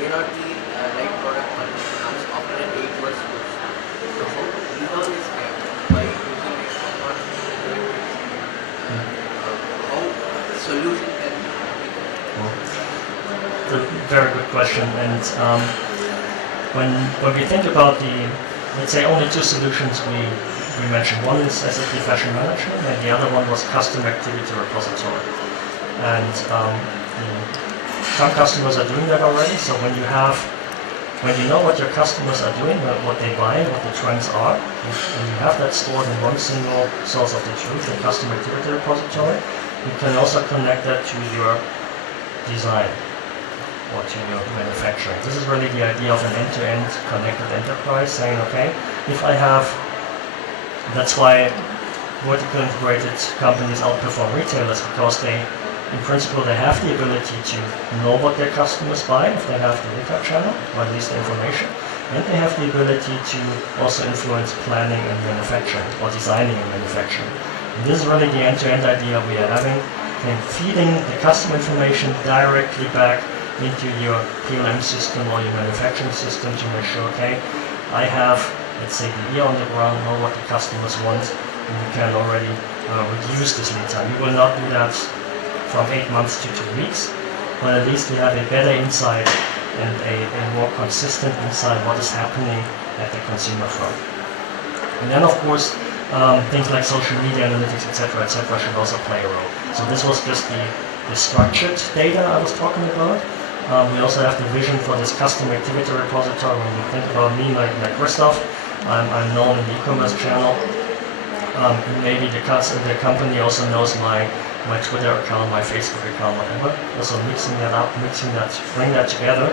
may not be right product when it comes after an 8 months course. So how return is kept by using like software, how the solution can be It's a very good question, and when we think about let's say only two solutions we mentioned. One is SAP Fashion Management, and the other one was Custom Activity Repository. And some customers are doing that already. So when you know what your customers are doing, what they buy, what the trends are, and you have that stored in one single source of the truth, the Custom Activity Repository, you can also connect that to your design or to your manufacturing. This is really the idea of an end-to-end connected enterprise, saying, okay, if I have, that's why vertically integrated companies outperform retailers, because in principle, they have the ability to know what their customers buy if they have the retail channel, or at least the information, and they have the ability to also influence planning and manufacturing, or designing and manufacturing. And this is really the end-to-end idea we are having, and feeding the customer information directly back into your PLM system or your manufacturing system to make sure, okay, I have, let's say, the ear on the ground, know what the customers want, and you can already reduce this lead time. You will not do that from 8 months to 2 weeks, but at least we have a better insight and a more consistent insight what is happening at the consumer front. And then, of course, things like social media analytics, etc., should also play a role. So this was just the structured data I was talking about. We also have the vision for this custom activity repository. When you think about me, like Christoph, I'm known in the e-commerce channel. Maybe the company also knows my Twitter account, my Facebook account, whatever. Also mixing that up, bring that together.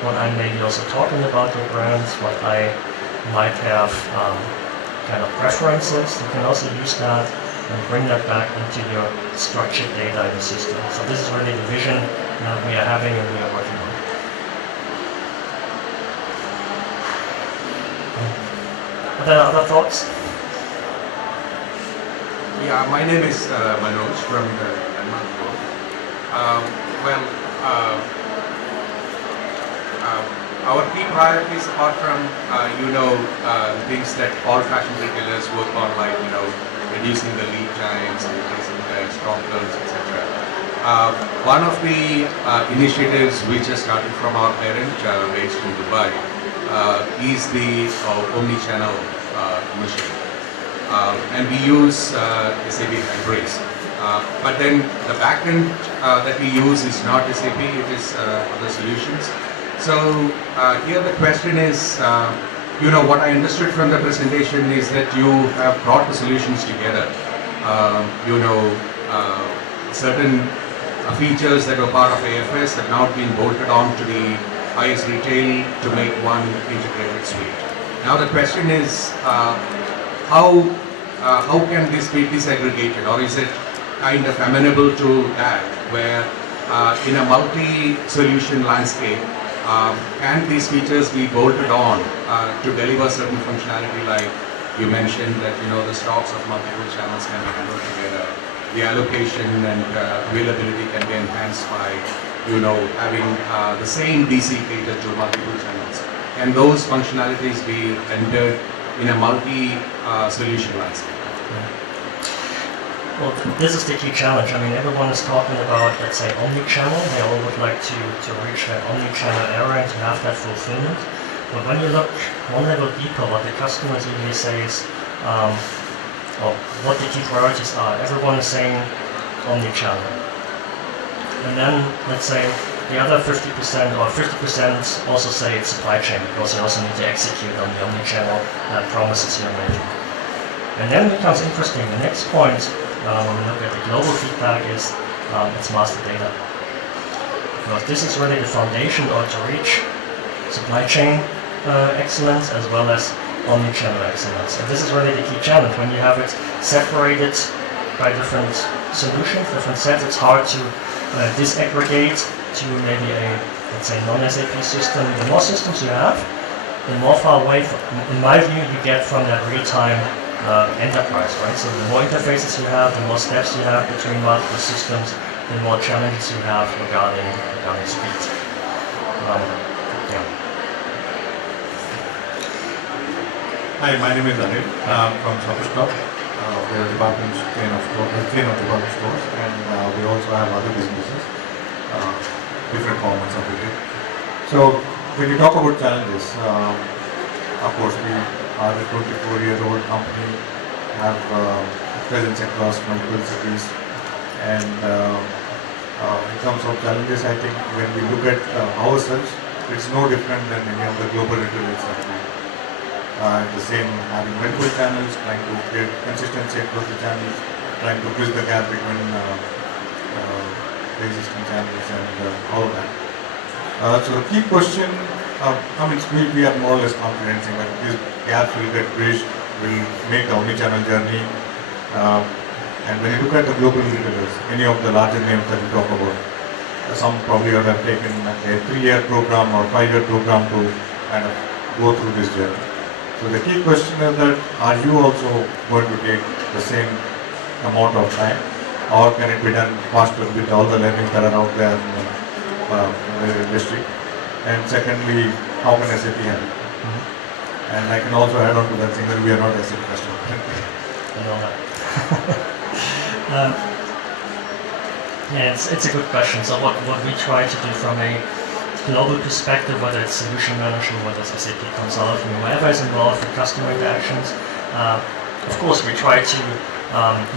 What I'm maybe also talking about your brand, what I might have kind of preferences. You can also use that and bring that back into your structured data in the system. So this is really the vision that we are having and we are working on. Are there other thoughts? Yeah, my name is Manoj from Denmark. Our key priorities, apart from things that all fashion retailers work on, like reducing the lead times, increasing the stock turns, etc. One of the initiatives which has started from our parent based in Dubai is the omni-channel initiative. And we use SAP Hybris. But then the backend that we use is not SAP, it is other solutions. So here the question is, what I understood from the presentation is that you have brought the solutions together. Certain features that were part of AFS have now been bolted on to the IS Retail to make one integrated suite. Now the question is, how can this be disaggregated, or is it kind of amenable to that, where in a multi-solution landscape, can these features be bolted on to deliver certain functionality, like you mentioned that the stocks of multiple channels can be handled together, the allocation and availability can be enhanced by having the same DC catered to multiple channels. Can those functionalities be rendered in a multi-solution landscape? Well, this is the key challenge. I mean, everyone is talking about, let's say, omni-channel. They all would like to reach that omni-channel era and to have that fulfillment. But when you look one level deeper, what the customers usually say is, or what the key priorities are. Everyone is saying omni-channel. And then, let's say, the other 50% or 50% also say it's supply chain, because you also need to execute on the omni-channel promises you're making. And then it becomes interesting. The next point, when we look at the global feedback, is it's master data. Because this is really the foundation to reach supply chain excellence as well as omni-channel excellence. And this is really the key challenge. When you have it separated by different solutions, different sets, it's hard to disaggregate to maybe a, let's say, non-SAP system. The more systems you have, the more far away, in my view, you get from that real-time enterprise, right? So the more interfaces you have, the more steps you have between multiple systems, the more challenges you have regarding speed. Hi, my name is Anil. I'm from Shopper. We're a department chain of department stores, and we also have other businesses, different formats of it. So when you talk about challenges, of course we are a 24-year-old company, have presence across multiple cities, and in terms of challenges, I think when we look at ourselves, it's no different than any of the global retailers that we the same, having multiple channels, trying to get consistency across the channels, trying to bridge the gap between the existing channels and all of that. So the key question, I mean, we are more or less confident that these gaps will get bridged, will make the omni-channel journey. And when you look at the global retailers, any of the larger names that we talk about, some probably would have taken a 3-year program or 5-year program to kind of go through this journey. So the key question is that, are you also going to take the same amount of time, or can it be done faster with all the learnings that are out there in the industry? And secondly, how can SAP help? And I can also add on to that saying that we are not SAP customers. I know that. Yeah, it's a good question. So what we try to do from a global perspective, whether it's solution management, whether it's SAP consulting, whoever is involved with customer interactions, of course we try to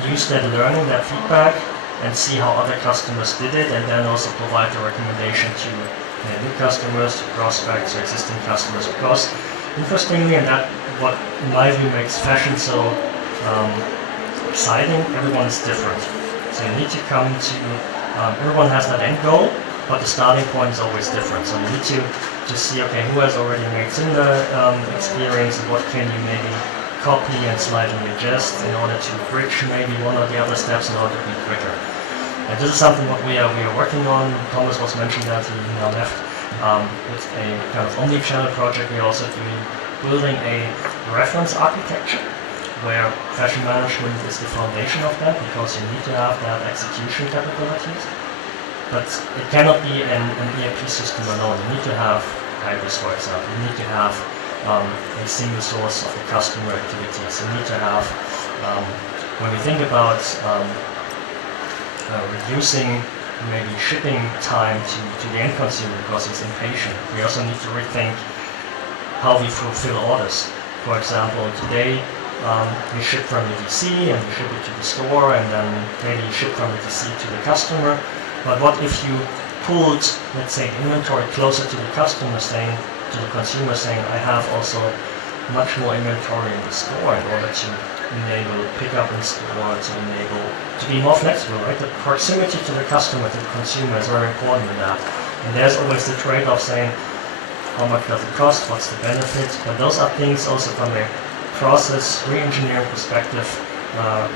use that learning, that feedback, and see how other customers did it, and then also provide the recommendation to new customers, to prospects, or existing customers. Because interestingly, and that what in my view makes fashion so exciting, everyone is different. So you need to come to, everyone has that end goal, but the starting point is always different. So you need to just see, okay, who has already made similar experience, and what can you maybe copy and slightly adjust in order to bridge maybe one or the other steps in order to be quicker. And this is something what we are working on. Thomas was mentioning that, he now left, with a kind of omni-channel project. We're also building a reference architecture where fashion management is the foundation of that, because you need to have that execution capabilities. But it cannot be an ERP system alone. You need to have Hybris, for example. You need to have a single source of the customer activities. You need to have, when we think about reducing maybe shipping time to the end consumer because it's impatient, we also need to rethink how we fulfill orders. For example, today we ship from the DC and we ship it to the store, and then maybe you ship from the DC to the customer. But what if you pulled, let's say, inventory closer to the customer, saying, to the consumer, saying, I have also much more inventory in the store in order to enable pickup in store, to be more flexible, right? The proximity to the customer, to the consumer is very important in that. And there's always the trade-off saying, how much does it cost, what's the benefit? But those are things also from a process re-engineering perspective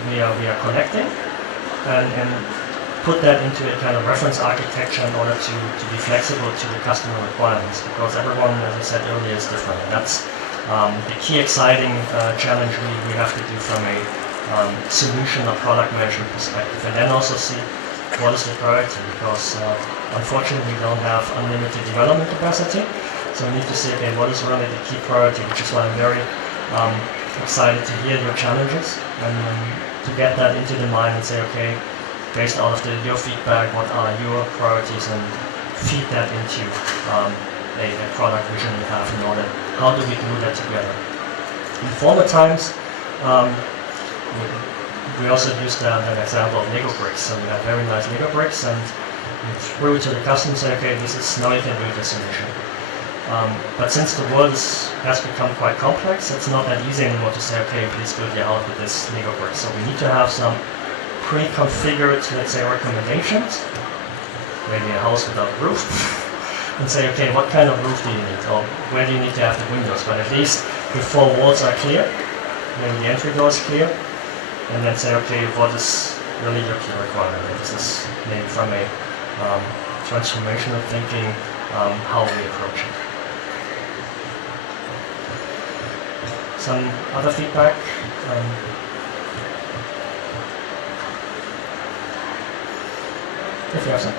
we are connecting and put that into a kind of reference architecture in order to be flexible to the customer requirements, because everyone, as I said earlier, is different. And that's the key exciting challenge we have to do from a solution or product management perspective, and then also see what is the priority, because unfortunately we don't have unlimited development capacity. So we need to see, okay, what is really the key priority, which is why I'm very excited to hear your challenges and to get that into the mind and say, okay, based out of your feedback, what are your priorities, and feed that into a product vision we have in order, how do we do that together. In former times, we also used an example of Lego bricks. So we had very nice Lego bricks, and we threw it to the customer and say, okay, this is, now you can build this solution. But since the world has become quite complex, it's not that easy anymore to say, okay, please build your house with this Lego brick. So we need to have some pre-configured, let's say, recommendations, maybe a house without a roof, and say, okay, what kind of roof do you need, or where do you need to have the windows? But at least the four walls are clear, maybe the entry door is clear, and then say, okay, what is really your key requirement? This is maybe from a transformational thinking, how we approach it. Some other feedback? If you have some.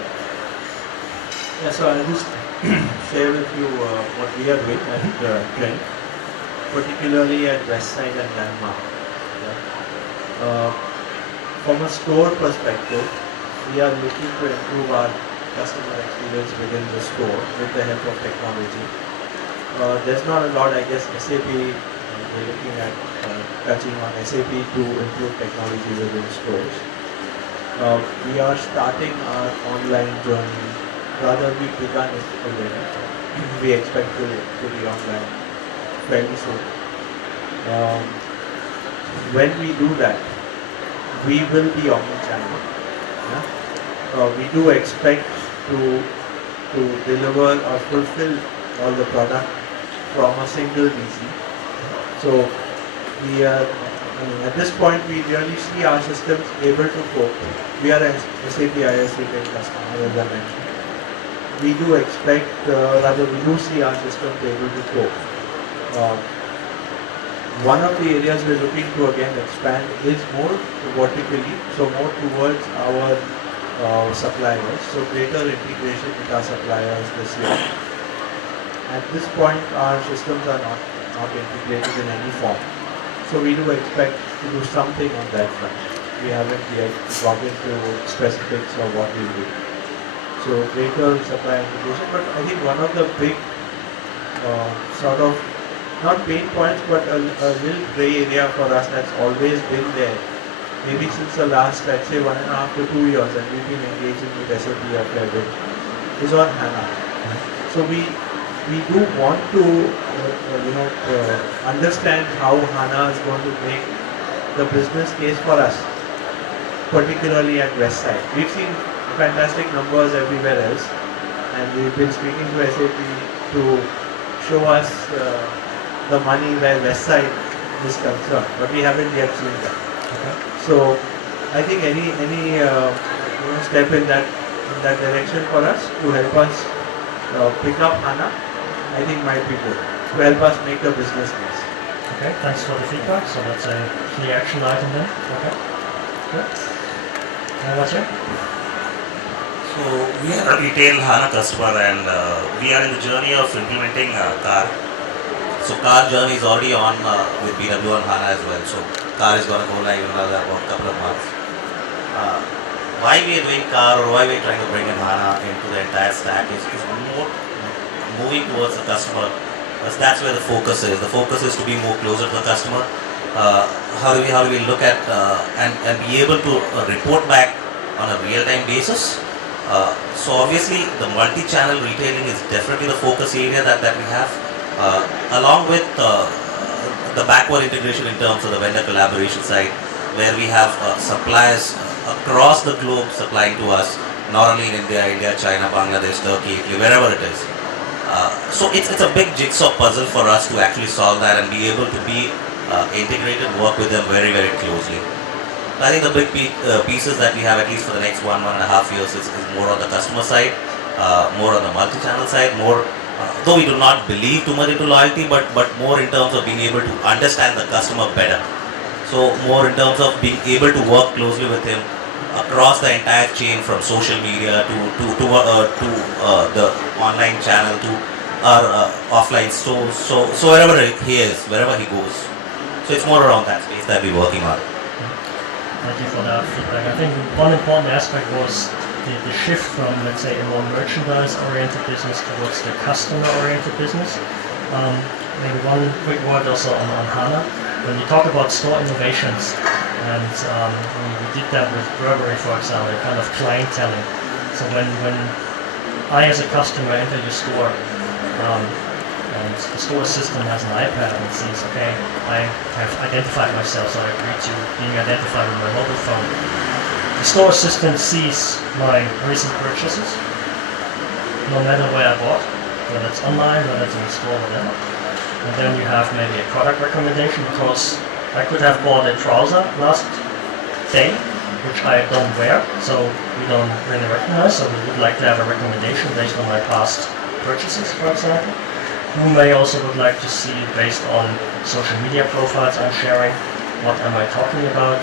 Yeah, so I'll just share with you what we are doing at Trend. particularly at West Side and Landmark. Yeah. From a store perspective, we are looking to improve our customer experience within the store with the help of technology. There's not a lot, I guess, SAP, we're looking at touching on SAP to improve technology within stores. We are starting our online journey, rather we've begun it already. We expect to be online fairly soon. When we do that, we will be omnichannel. Yeah? We do expect to deliver or fulfill all the product from a single DC. So we are, at this point we really see our systems able to cope. We are an SAP IS retail customer, as I mentioned. We do expect, rather we do see our systems able to cope. One of the areas we're looking to again expand is more vertically, so more towards our suppliers, so greater integration with our suppliers this year. At this point, our systems are not integrated in any form, so we do expect to do something on that front. We haven't yet got into specifics of what we'll do. So greater supply integration, but I think one of the big sort of not pain points, but a little grey area for us that's always been there, maybe since the last, let's say, 1.5 to 2 years, and we've been engaging with SAP a fair bit, is on HANA. So we do want to, understand how HANA is going to make the business case for us, particularly at West Side. We've seen fantastic numbers everywhere else, and we've been speaking to SAP to show us the money where West Side is concerned, but we haven't yet seen that. Okay. So I think any step in that direction for us to help us pick up HANA, I think might be good to help us make the business case. Okay, thanks for the feedback. So that's a key action item then. Okay, good. What's your? So we are a retail HANA customer, and we are in the journey of implementing car. So car journey is already on with BW on HANA as well. So car is going to go live in another about couple of months. Why we are doing car, or why we are trying to bring in HANA into the entire stack is more moving towards the customer. Because that's where the focus is. The focus is to be more closer to the customer. How do we look at and be able to report back on a real-time basis. So obviously the multi-channel retailing is definitely the focus area that we have, along with the backward integration in terms of the vendor collaboration side, where we have suppliers across the globe supplying to us, not only in India, China, Bangladesh, Turkey, Italy, wherever it is. So it's a big jigsaw puzzle for us to actually solve that and be able to be integrated, work with them very, very closely. I think the big pieces that we have, at least for the next 1.5 years, is more on the customer side, more on the multi-channel side, more, though we do not believe too much into loyalty, but more in terms of being able to understand the customer better. So more in terms of being able to work closely with him across the entire chain, from social media to the online channel to our offline stores. So wherever he is, wherever he goes. So it's more around that space that we're working on. Thank you for that feedback. I think one important aspect was the shift from, let's say, a more merchandise-oriented business towards the customer-oriented business. Maybe one quick word also on HANA. When you talk about store innovations, and we did that with Burberry, for example, kind of clienteling. So when I, as a customer, enter your store, and the store system has an iPad and it says, okay, I have identified myself, so I agree to being identified with my mobile phone. The store assistant sees my recent purchases, no matter where I bought, whether it's online, whether it's in the store, whatever. And then you have maybe a product recommendation, because I could have bought a trouser last day, which I don't wear, so we don't really recognize, so we would like to have a recommendation based on my past purchases, for example. You may also would like to see, based on social media profiles I'm sharing, what am I talking about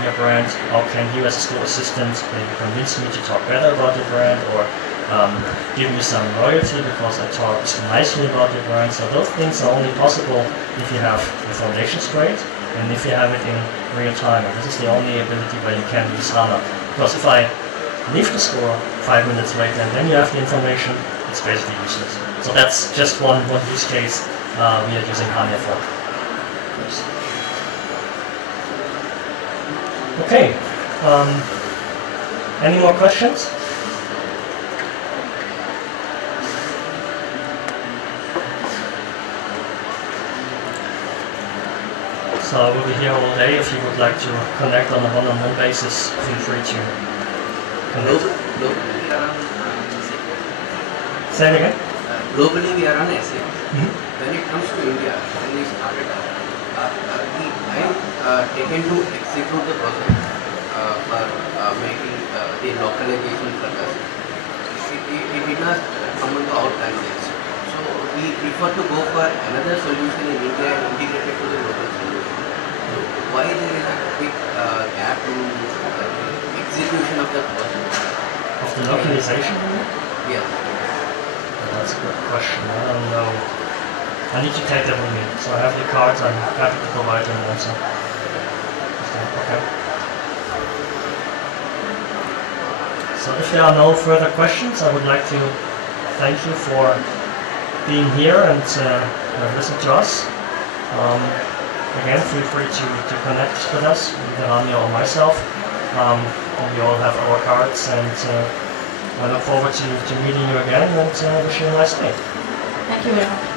your brand, how can you as a store assistant maybe convince me to talk better about your brand, or give you some royalty because I talked nicely about your brand. So those things are only possible if you have the foundation straight and if you have it in real time. And this is the only ability where you can use HANA. Because if I leave the store 5 minutes later and then you have the information, it's basically useless. So that's just one use case we are using HANA for. Okay. Any more questions? So I will be here all day. If you would like to connect on a one-on-one basis, feel free to connect. Globally, we are on SAP. Say it again? Globally, we are on SAP. Mhm. When it comes to India, when we started out, the time taken to execute the process for making the localization for us, it did not come into our timelines. So we prefer to go for another solution in India integrated to the local solution. So why there is a big gap in execution of the process? Of the localization? Yes. That's a good question. I don't know. I need to take that with me. So I have your cards. I'm happy to provide an answer. Okay. So if there are no further questions, I would like to thank you for being here and listen to us. Again, feel free to connect with us, either Anya or myself. We all have our cards, and I look forward to meeting you again and wish you a nice day. Thank you very much.